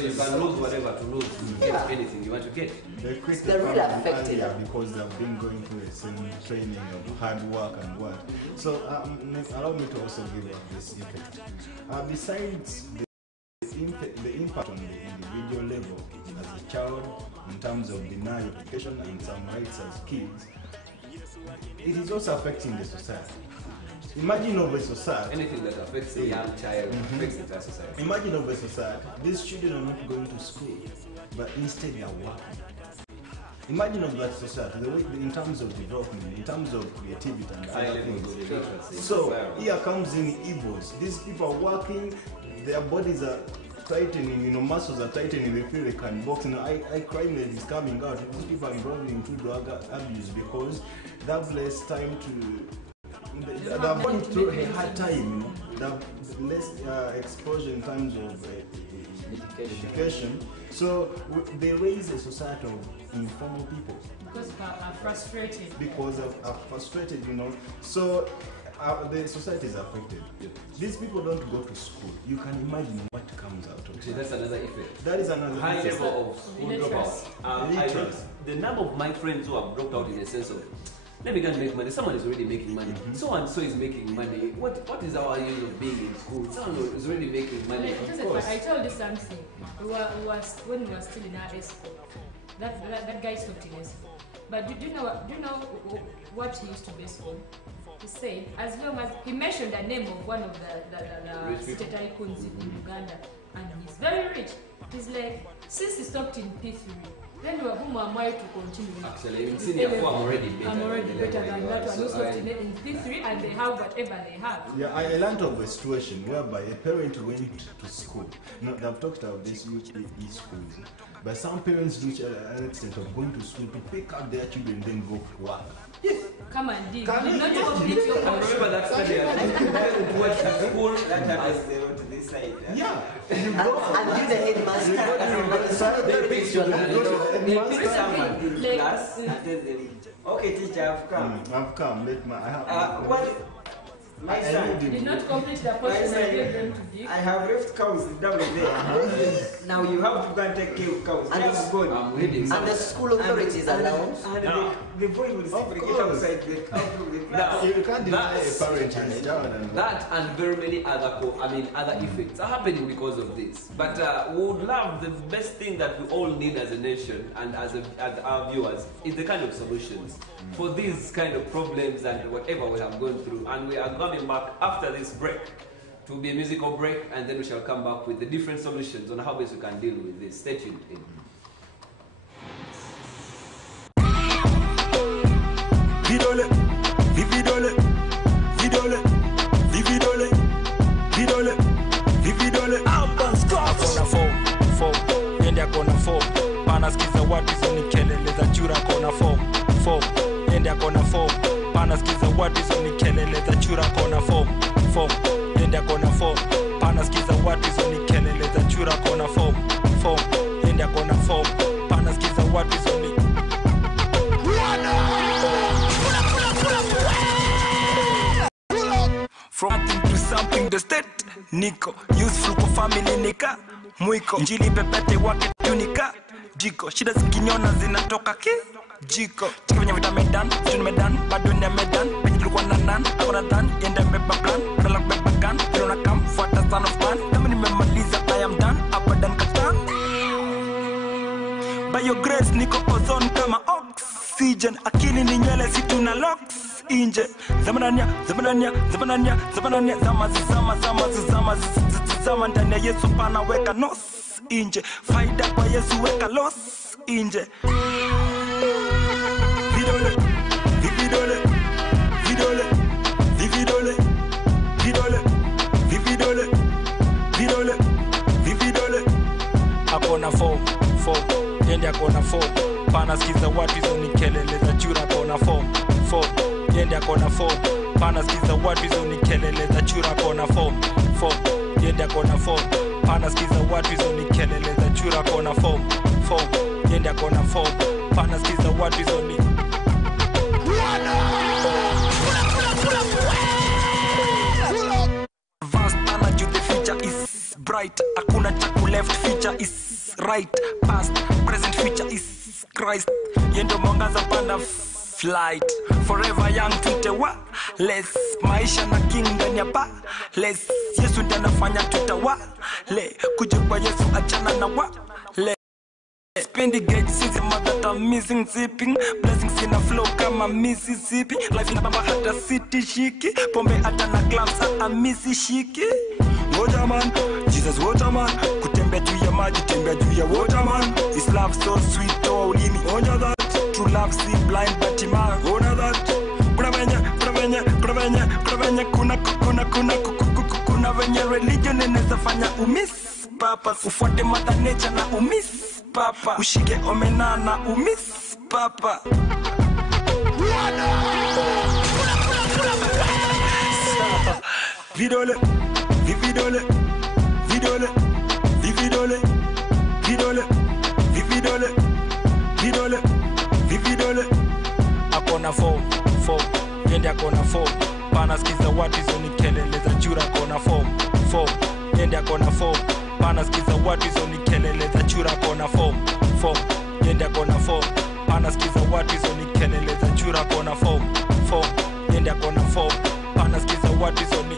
you can lose whatever to lose to get anything you want to get. They quit They're the really family affected. earlier because they've been going through the same training of hard work and what. So allow me to also give up this impact. Besides the impact on the individual level as a child in terms of denied education and some rights as kids, it is also affecting the society. Imagine of a society. Anything that affects a young child affects the entire society. Imagine of a society. These children are not going to school, but instead they are working. Imagine of that society, the way in terms of development, in terms of creativity and other things. So here comes in evils. These people are working, their bodies are tightening, muscles are tightening, they feel they can box. Crime rate is coming out. These people are involved into drug abuse because they have less time to. They're going through a hard time, They have less exposure in terms of education. So they raise a society of informal people. Because are frustrated. Because are frustrated, So the society is affected. These people don't go to school. You can imagine what comes out of it. That's another effect. That is another high effect. level of school dropouts. The number of my friends who have dropped out in the sense of, let me go and make money. Someone is already making money. So and so is making money. What is our use of being in school? Someone is already making money. I told you something. When we were still in our school, that guy stopped in school. But do you know what he used to base on? He said, as long as he mentioned the name of one of the state icons in Uganda, and he's very rich. He's like, since he stopped in P3, then whom am I to continue? Actually, in senior 4, I'm already better. I'm already better than that one. Also in P3, and they have whatever they have. Yeah, I learned of a situation whereby a parent went to school. They've talked about this e-schools, but some parents reach an extent of going to school to pick up their children, then go to work. Yes. Come and dig. Not complete your course. Remember that study? I went to school that happens to this side. Yeah. And you the headmaster. They pick someone in class and tell them, okay, teacher, I've come. I've come. I have. My son did not complete the portion I gave them to dig. I have left cows down there. Now you have to go and take care of cows. And the school authorities allow. And the boy will simply get outside the class. Now, you can't deny a parent his child. That and very many other effects are happening because of this. But we would love, the best thing that we all need as a nation and as our viewers is the kind of solutions for these kind of problems and whatever we have gone through. And we are coming back after this break. It will be a musical break, and then we shall come back with the different solutions on how best we can deal with this. Stay tuned in. Vidole, vividole, vidole, vividole, vidole, vividole. Akona form, yende akona form. Pana skiza watu hizo ni kelele za chura kona form, yende akona form. Pana skiza watu hizo ni kelele za chura kona form, yende akona form. Pana skiza watu hizo ni kelele za chura kona form, yende akona form. Pana skiza watu hizo ni from nothing to something, the state Nico useful kwa family nika mwiko njili pepete wake tunika jiko shida zikinyona zinatoka jiko chika venye vita medan tuni medan bado ni medan penye tulikuwa na nan akona dan yenda mbeba plan badala kubeba gun na kam fuata son of man kama nimemaliza I am done abadan katan by your grace niko ozone kama oxygen akili ni nywele si tuna locks inje zamanania zama ndani ya Yesu pana weka nos inje faida kwa Yesu weka loss inje vidole vividole vidole vividole vidole vividole vidole vividole akona form yende akona form pana skiza watu hizo ni kelele za chura akona form yende akona form pana skiza watu hizo ni kelele za chura akona form yende akona form pana skiza watu hizo ni kelele za chura akona form yende akona form pana skiza watu hizo ni vast energy the future is bright hakuna chaku left future is right past present future is Christ yendo mwangaza panda flight forever young tutawa less maisha na king ndani ya pa less Yesu ndiye anafanya tutawa le kuja kwa Yesu achana na wa le spend the gauge season that I'm missing zipping blessings in a flow kama Mississippi life ina bamba hata city shiki pombe hata na clubs hata misi shiki waterman Jesus waterman kutembea juu ya maji tembea juu ya waterman this love so sweet oh ulimi onja that true love see blind but man ona that kuna venye kuna venye religion inaweza fanya umiss purpose. Ufuate mother nature na umiss papa. Ushike omena na umiss papa. Vidole, vividole, vidole, vividole, vidole, vividole, vidole, vividole. Akona form, yende akona form. Pana skiza watu hizo ni kelele za chura kona form, yende akona form. Pana skiza watu hizo ni kelele za chura kona form, yende akona form. Pana skiza watu hizo ni kelele za chura kona form, yende akona form. Pana skiza watu hizo ni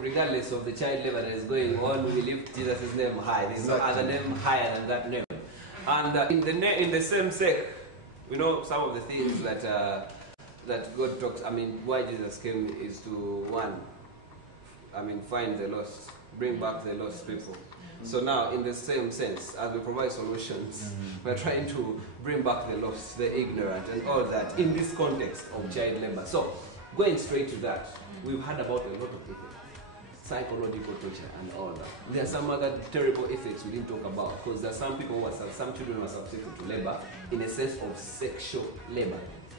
regardless of the child labor that is going on, we lift Jesus' name high. There's no other name higher than that name. And in the same sec, we know some of the things that that God talks. I mean, why Jesus came is to find the lost, bring back the lost people. So now, in the same sense, as we provide solutions, we're trying to bring back the lost, the ignorant, and all that in this context of child labor. So, going straight to that, we've heard about a lot of people. Psychological torture and all that. There are some other terrible effects we didn't talk about, because there are some people some children were subjected to labor in a sense of sexual labor.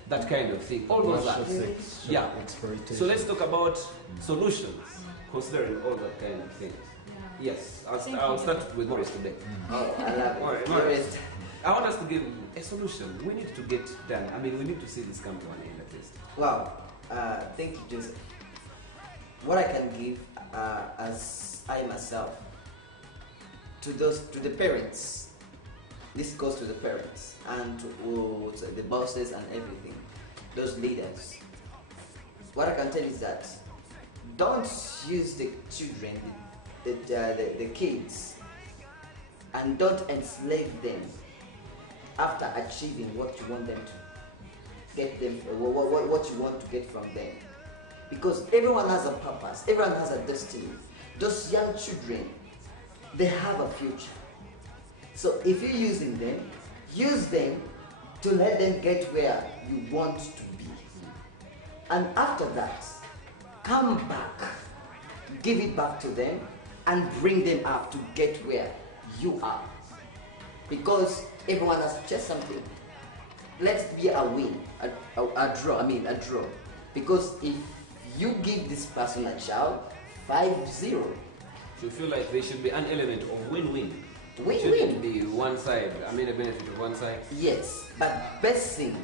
That kind of thing. All those that. Yeah. So let's talk about solutions, considering all that kind of things. Yes, I'll start with Morris today. Oh, I love it. Morris, I want us to give a solution. We need to get done. I mean, we need to see this come to an end at least. Wow. Thank you, Joseph. What I can give as I myself to the parents, this goes to the parents and to the bosses and everything, those leaders. What I can tell you is that don't use the children, the kids, and don't enslave them after achieving what you want them to get them, what you want to get from them. Because everyone has a purpose, everyone has a destiny. Those young children, they have a future. So if you're using them, use them to let them get where you want to be. And after that, come back, give it back to them, and bring them up to get where you are. Because everyone has just something. Let it be a win, a draw. Because if you give this person a child 5-0. So you feel like there should be an element of win-win. Win-win. Shouldn't be one side, I mean a benefit of one side. Yes, but basing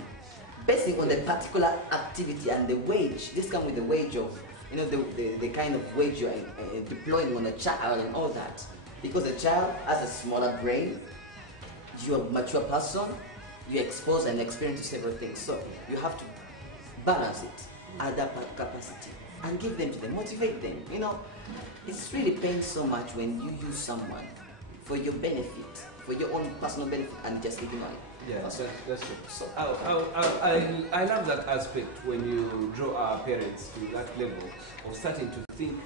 on the particular activity and the wage. This comes with the wage of, you know, the kind of wage you're deploying on a child and all that. Because a child has a smaller brain, you're a mature person, you expose and experience several things. So you have to balance it at that capacity and give them to them, motivate them. You know, it's really pains so much when you use someone for your benefit, for your own personal benefit, and just give them money. Yeah, that's true. So I love that aspect when you draw our parents to that level of starting to think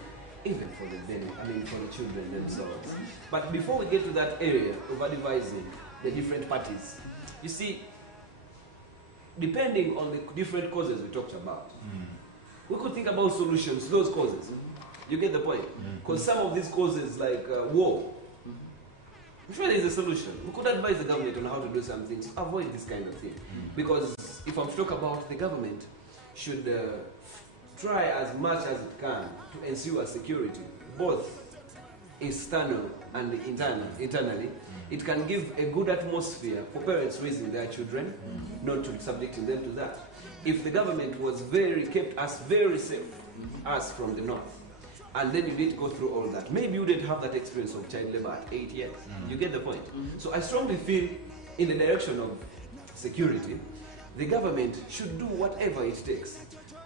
even for the benefit, I mean for the children themselves. But before we get to that area of advising the different parties, you see, depending on the different causes we talked about, we could think about solutions to those causes. You get the point? Because some of these causes, like war, I'm sure there's a solution. We could advise the government on how to do something to avoid this kind of thing. Because if I'm to talk about, the government should try as much as it can to ensure security, both external and internally. It can give a good atmosphere for parents raising their children, not to subjecting them to that. If the government was kept us very safe, us from the north, and then you need to go through all that, maybe you didn't have that experience of child labor at 8 years. You get the point? So I strongly feel in the direction of security, the government should do whatever it takes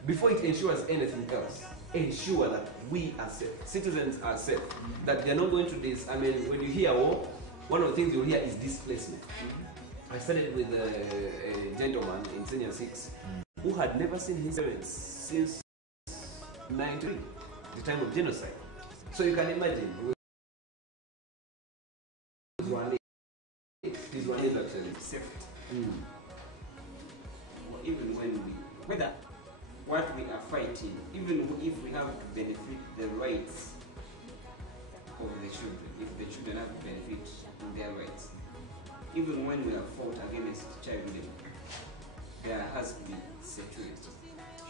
before it ensures anything else. Ensure that we are safe, citizens are safe, that they're not going to this. I mean, when you hear war, one of the things you'll hear is displacement. I studied with a gentleman in senior 6 who had never seen his parents since 1993, the time of genocide. So you can imagine. This one is actually safety. Even when whether what we are fighting, even if we have to benefit the rights of the children, if the children have to benefit in their rights, even when we have fought against child labor, there has to be security.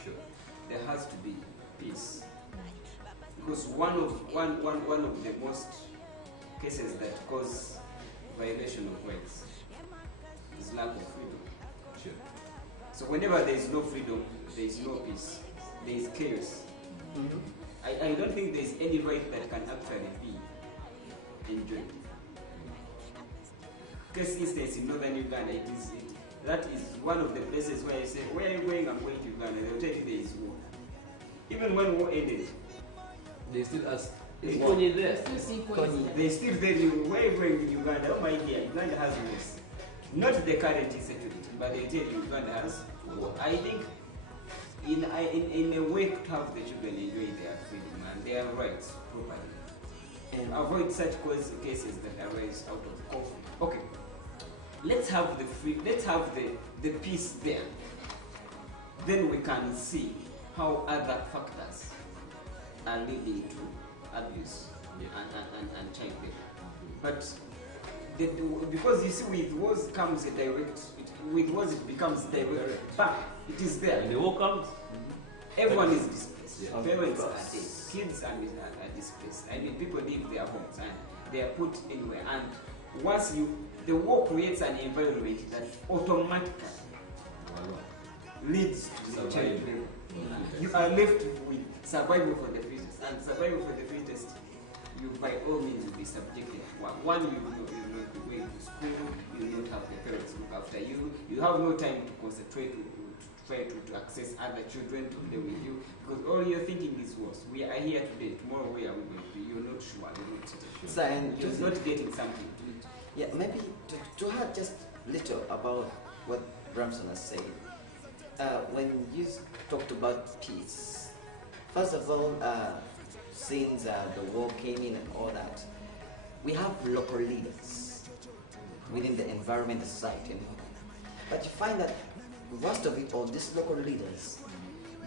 Sure. There has to be peace. Because one of the most cases that cause violation of rights is lack of freedom. Sure. So whenever there is no freedom, there is no peace, there is chaos. I don't think there is any right that can actually be enjoyed. Case instance in northern Uganda, that is one of the places where you say, where are you going? I'm going to Uganda. They'll tell you there is war. Even when war ended, they still ask, is Konyi there? They still tell you, where are you going in Uganda? Oh my dear, Uganda has wars. Not the current insecurity, but they tell you Uganda has war. I think in a way to have the children enjoy their freedom and their rights properly, and avoid such cases that arise out of conflict. Okay, let's have the peace there. Then we can see how other factors are leading to abuse and child labor. But because you see, with wars comes a direct. With wars it becomes direct. But it is there. When the war comes, everyone is displaced. Yeah. Parents are dead. Kids are displaced. I mean, people leave their homes and they are put anywhere. And once the war creates an environment that automatically leads to the child labor. You are left with survival for the fittest, and survival for the fittest, you by all means will be subjected. One, you will not be going to school, you will not have the parents look after you, you have no time to concentrate to try to access other children to play with you, because all you're thinking is was, we are here today, tomorrow where are we going to be? You're not sure, you're not sure. So, and you're not getting something to it. Yeah, maybe to add just little about what Bramson has said. When you talked about peace, first of all, since the war came in and all that, we have local leaders within the environment, the society, and all that. But you find that worst of it all, these local leaders,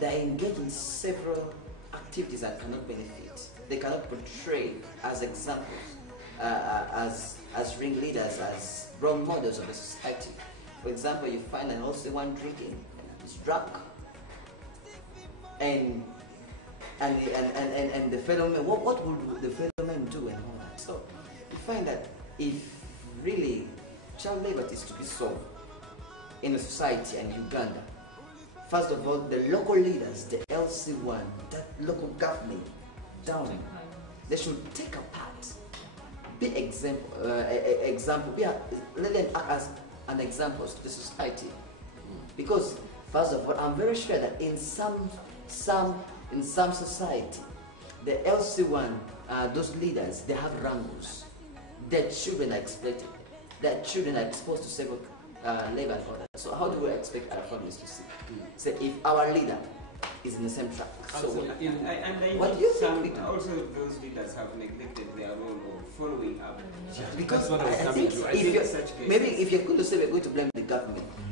they engage in several activities that cannot benefit. They cannot portray as examples, as ringleaders, as role models of the society. For example, you find that also one drinking is drunk, and and the fellow men, what would the fellow men do and all that? So you find that if really child labor is to be solved in a society and Uganda, first of all, the local leaders, the LC1, that local government down, they should take a part. Be example, let them act as an example to the society. Because first of all, I'm very sure that in some society, the LC1, those leaders, they have wrangles. Their children are exploited. Their children are exposed to several labor and all that. So how do we expect our families to see? So if our leader is in the same track. So what do you think? Also, those leaders have neglected their role of following up. Because I think if you're going to say we're going to blame the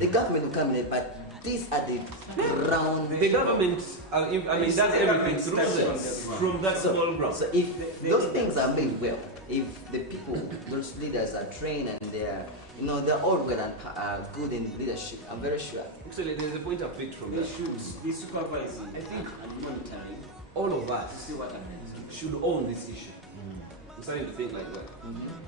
government will come in, but these are the ground. The government, does everything through them, from that small ground. So if those things are made well, if the people, those leaders are trained and they're all well and good in leadership, I'm very sure. Actually, there's a point of picked from that. They should be supervising, I think, and monitoring. All of us should own this issue. I'm starting to think like that.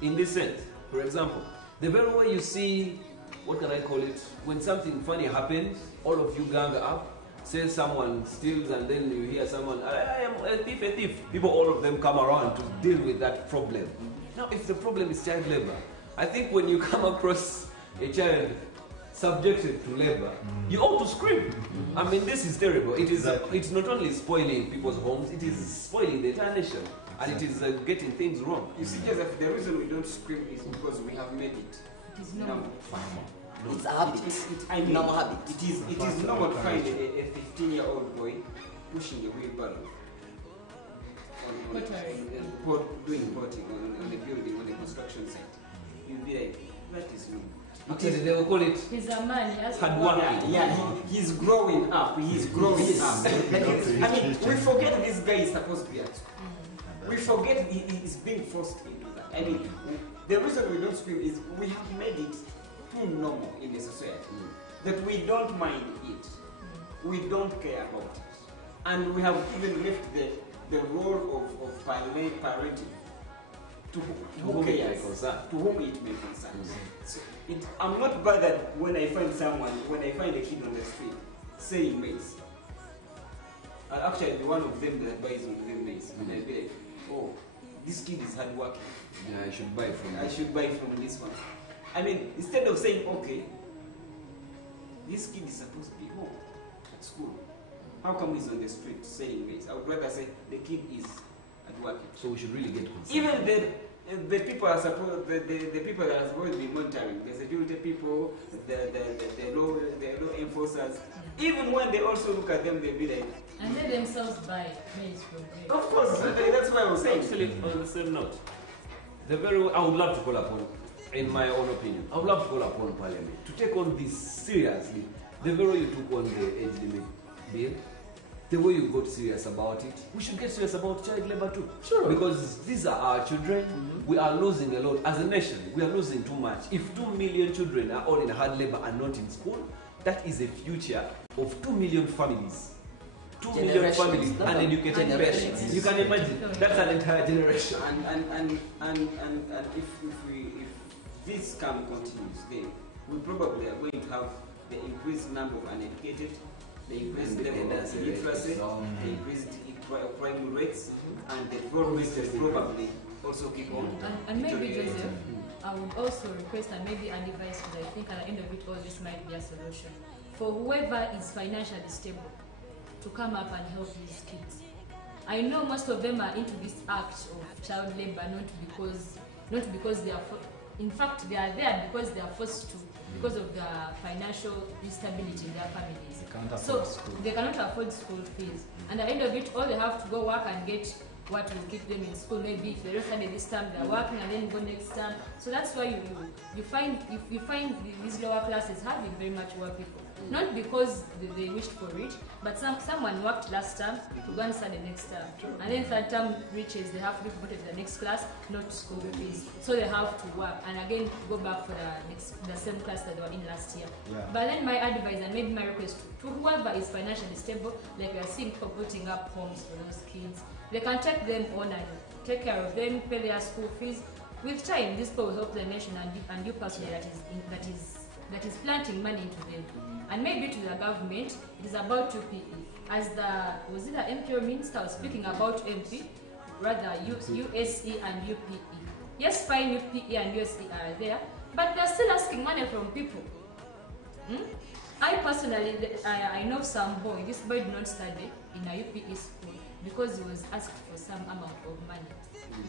In this sense, for example, the very way you see, what can I call it, when something funny happens, all of you gang up, say someone steals, and then you hear someone, I am a thief. People, all of them come around to deal with that problem. Now, if the problem is child labor, I think when you come across a child subjected to labor, you ought to scream. I mean, this is terrible. It's not only spoiling people's homes, it is spoiling the entire nation. And it is getting things wrong. You see, Joseph, the reason we don't scream is because we have made it. It's a habit. Normal habit. It is normal to find a 15-year-old boy pushing a wheelbarrow doing potting on the building, on the construction site. You'll be like, that is me. Actually, they will call it he's a man, he has hard working. He's growing up. He's growing up. I mean, we forget this guy is supposed to be at school. We forget he's being forced into that. I mean, the reason we don't scream is we have made it too normal in the society that we don't mind it. We don't care about it. And we have even left the role of parenting to whom it may concern. So I'm not bothered when I find a kid on the street saying maize. I'll actually be one of them that buys them maize. And I'll be like, oh, this kid is hard working. Yeah, I should buy from this one. I mean, instead of saying, okay, this kid is supposed to be home at school. How come he's on the street selling maize? I would rather say the kid is at work. So we should really get concerned. Even the people are supposed, the people that are supposed to be monitoring, the security people, the law enforcers. Even when they also look at them, they'll be like. And they themselves buy maize from them. Of course, that's what I was saying. Actually, on the same note, I would love to call upon, in my own opinion, I would love to call upon Parliament to take on this seriously. The very way you took on the age limit bill, the way you got serious about it, we should get serious about child labor too. Sure. Because these are our children. We are losing a lot. As a nation, we are losing too much. If 2 million children are all in hard labor and not in school, that is a future of 2 million families. 2 million families, uneducated parents. You can imagine, that's an entire generation. And if this scam continues, then we probably are going to have the increased number of uneducated, the increased level of illiteracy, the increased crime rates, and the fraud rates will probably also keep on. And maybe, Joseph, I would also request and maybe advise, because I think at the end of it all, this might be a solution. For whoever is financially stable, to come up and help these kids. I know most of them are into this act of child labor not because they are, in fact they are there because they are forced to, because of the financial instability in their families. They cannot afford school fees. And at the end of it all, they have to go work and get what will keep them in school. Maybe if they don't study this term, they're working and then go next term. So that's why you find these lower classes having very much work people. Not because they wished for it, but someone worked last term to go and start the next term. And then third term reaches, they have to be promoted to the next class, not school fees. So they have to work and again go back for the same class that they were in last year. Yeah. But then my advice and maybe my request to whoever is financially stable, like we are seeing people putting up homes for those kids, they can take them on and take care of them, pay their school fees. With time, this will help the nation and you personally that is planting money into them. And maybe to the government, it is about UPE. As was it the MP or minister was speaking about MP, rather USE and UPE. Yes, fine, UPE and USE are there, but they're still asking money from people. I personally, I know some boy, this boy did not study in a UPE school because he was asked for some amount of money.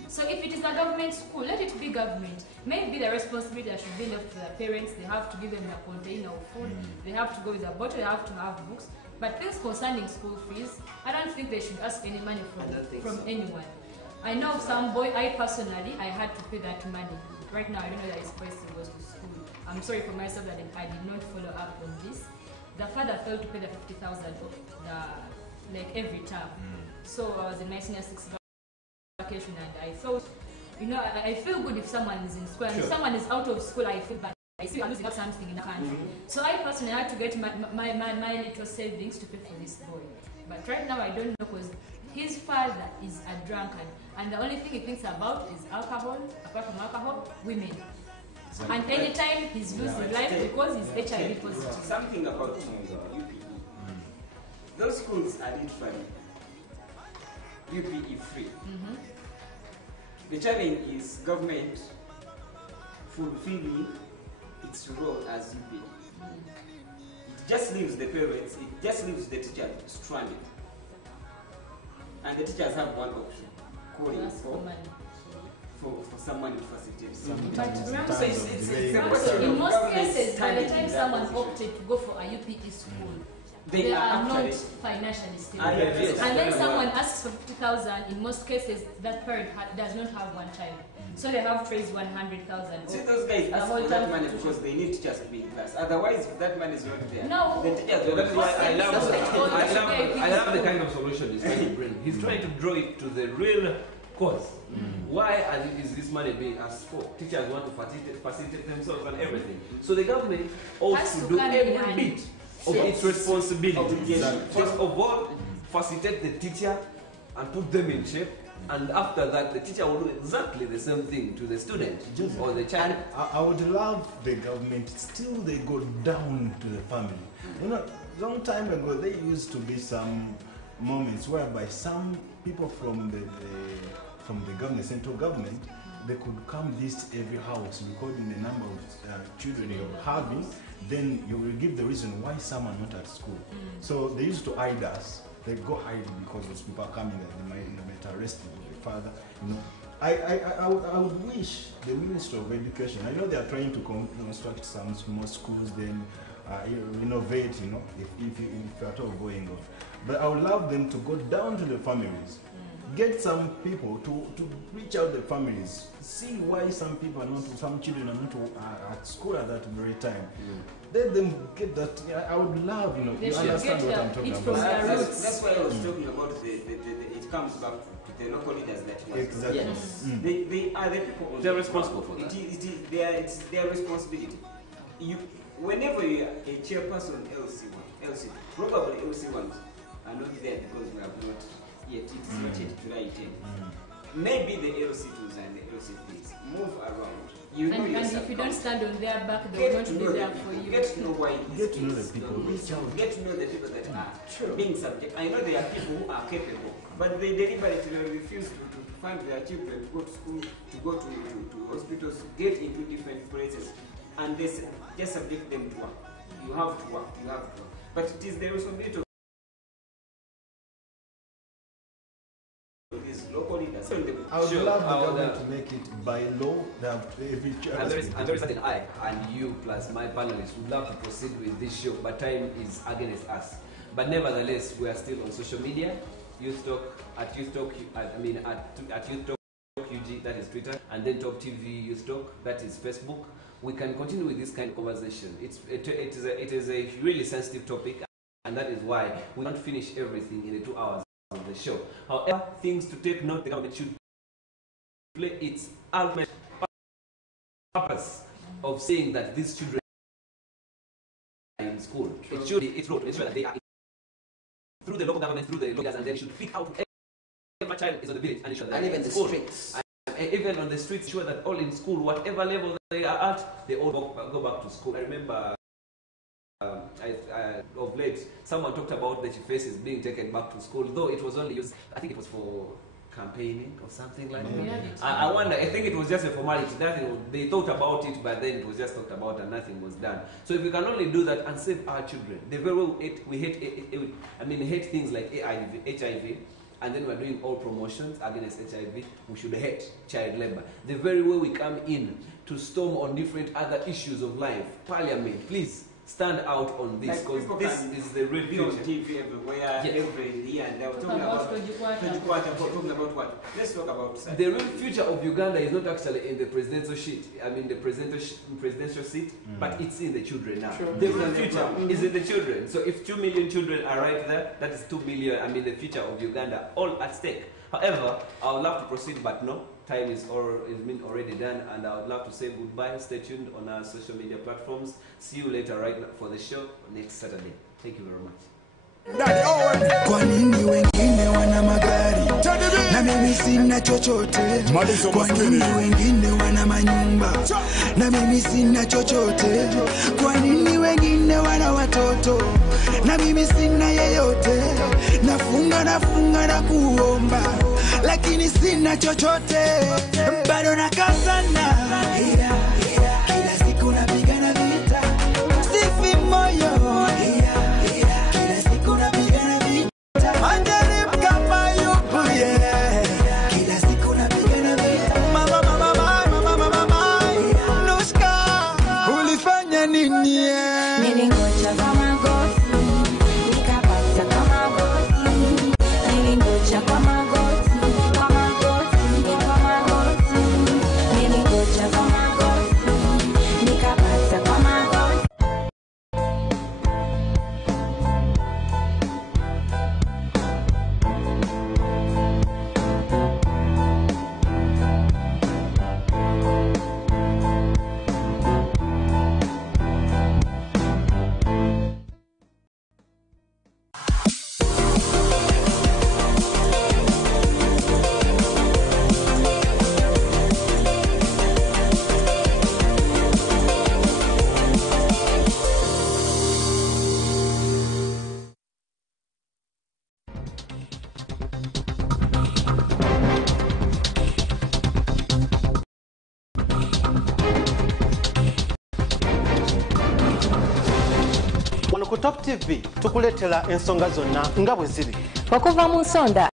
So if it is a government school, let it be government. Maybe the responsibility should be left to the parents. They have to give them a container of food. They have to go with a bottle. They have to have books. But things concerning school fees, I don't think they should ask any money from anyone. I know some boy, I personally, I had to pay that money. Right now, I don't know that his place goes to school. I'm sorry for myself that I did not follow up on this. The father failed to pay the 50,000 of like every term. So I was in my senior 6 vacation and I thought, I feel good if someone is in school and if someone is out of school, I feel bad. I see I'm losing out something in the country. So I personally had to get my little savings to pay for this boy. But right now I don't know because his father is a drunkard and the only thing he thinks about is alcohol, apart from alcohol, women. And anytime he's losing life because he's HIV positive. Something about UPE. Those schools are literally UPE free. The challenge is government fulfilling its role as UPE. It just leaves the parents, it just leaves the teachers stranded. And the teachers have one option, calling for someone to facilitate. But in most cases, by the time someone opted to go for a UPE school, they are not financially stable. And then someone asks for 50,000, in most cases, that parent does not have one child. So they have to raise 100,000. See, those guys ask for that money because they need teachers to be in class. Otherwise, that money is not there. No. The teachers don't. That's why I love the kind of solution he's trying to bring. He's trying to draw it to the real cause. Why is this money being asked for? Teachers want to facilitate themselves and everything. So the government ought to do every bit of its responsibility. First of all, facilitate the teacher and put them in shape. And after that, the teacher will do exactly the same thing to the student or the child. I would love the government, still they go down to the family. Long time ago, there used to be some moments whereby some people from the government, central government, they could come visit every house, recording the number of children you're having. Then you will give the reason why some are not at school. So they used to hide us. They go hide because those people are coming. They might arrest the father. I would wish the Ministry of Education. I know they are trying to construct some small schools, then innovate. If you're at all going on. But I would love them to go down to the families. Get some people to reach out the families, see why some people are not, some children are not at school at that very time. Let them get that. I would love, you understand what I'm talking about. That's why I was talking about it comes back to the local leaders that you exactly. Yes. They are the people. They're responsible for that. It's their responsibility. Whenever you are a chairperson LC, probably LC1s are not there because we have not. Yet it's not yet July 10. Maybe the LC2s and the LC3s move around. And if you don't stand on their back, they will not be there for you. Get to know why. Get to know the people. Get to know the people that are being subject. I know there are people who are capable, but they deliberately refuse to find their children to go to school, to go to hospitals, get into different places, and they just subject them to work. You have to work. You have to work. But it is the responsibility of these local leaders. I would love the government to make it by law that every child. And there is certain I and you plus my panelists would love to proceed with this show, but time is against us. But nevertheless, we are still on social media. Youth Talk at Youth Talk. at Youth Talk UG, that is Twitter, and then Top TV Youth Talk, that is Facebook. we can continue with this kind of conversation. It is a really sensitive topic, and that is why we don't finish everything in the 2 hours of the show. However, things to take note, the government should play its ultimate purpose of saying that these children are in school. It should be its role to ensure that they are through the local government, through the leaders, and then it should pick out every child is on the village and ensure that and even in the school. streets. And even on the streets, ensure that all in school, whatever level they are at, they all go back to school. I remember of late, someone talked about the chief faces being taken back to school, though it was only used, I think it was for campaigning or something like that. I wonder, I think it was just a formality. They thought about it, but then it was just talked about and nothing was done. So if we can only do that and save our children, the very well we hate things like HIV, and then we're doing all promotions against HIV, we should hate child labor. The very way we come in to storm on different other issues of life, Parliament, please stand out on this, because this is the real future. On TV everywhere, every year, and they were talking about what? Let's talk about the real future of Uganda is not actually in the presidential seat. The presidential seat, but it's in the children now. Sure. The real future is in the children. So if 2 million children are right there, that is 2 billion. The future of Uganda, all at stake. However, I would love to proceed, but no, time is already done, and I would love to say goodbye. Stay tuned on our social media platforms. See you later right now for the show next Saturday. Thank you very much. Kwa nini wengine wana magari na mimi sina chochote? Kwa nini wengine wana manyumba na mimi sina chochote? Kwa nini wengine wana watoto na mimi sina yeyote? Nafunga na kuomba lakini sina chochote, bado nakazana. Kila siku napigana vita, sifi moyo. Kila siku napigana vita, anjaribu kama yupo kila siku napigana vita. Mama, Nuska, ulifanya nini? Nilingoja kama goti, nikapata kama goti. Nilingoja kama goti, nilingoja kama goti, nikapata kama goti. Ku Top TV tukuletera ensonga zonna nga bwe ziri okuva mu nsonda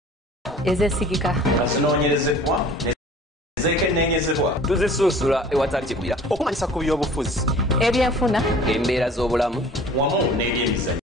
ezesigika zinoonyerezebwa ezekennenyezebwa tuzisunsula ewatali kigwira okumanyisa ku byobufuzi ebyenfuna embeera z'obulamu wamu n'ebyemizannyo.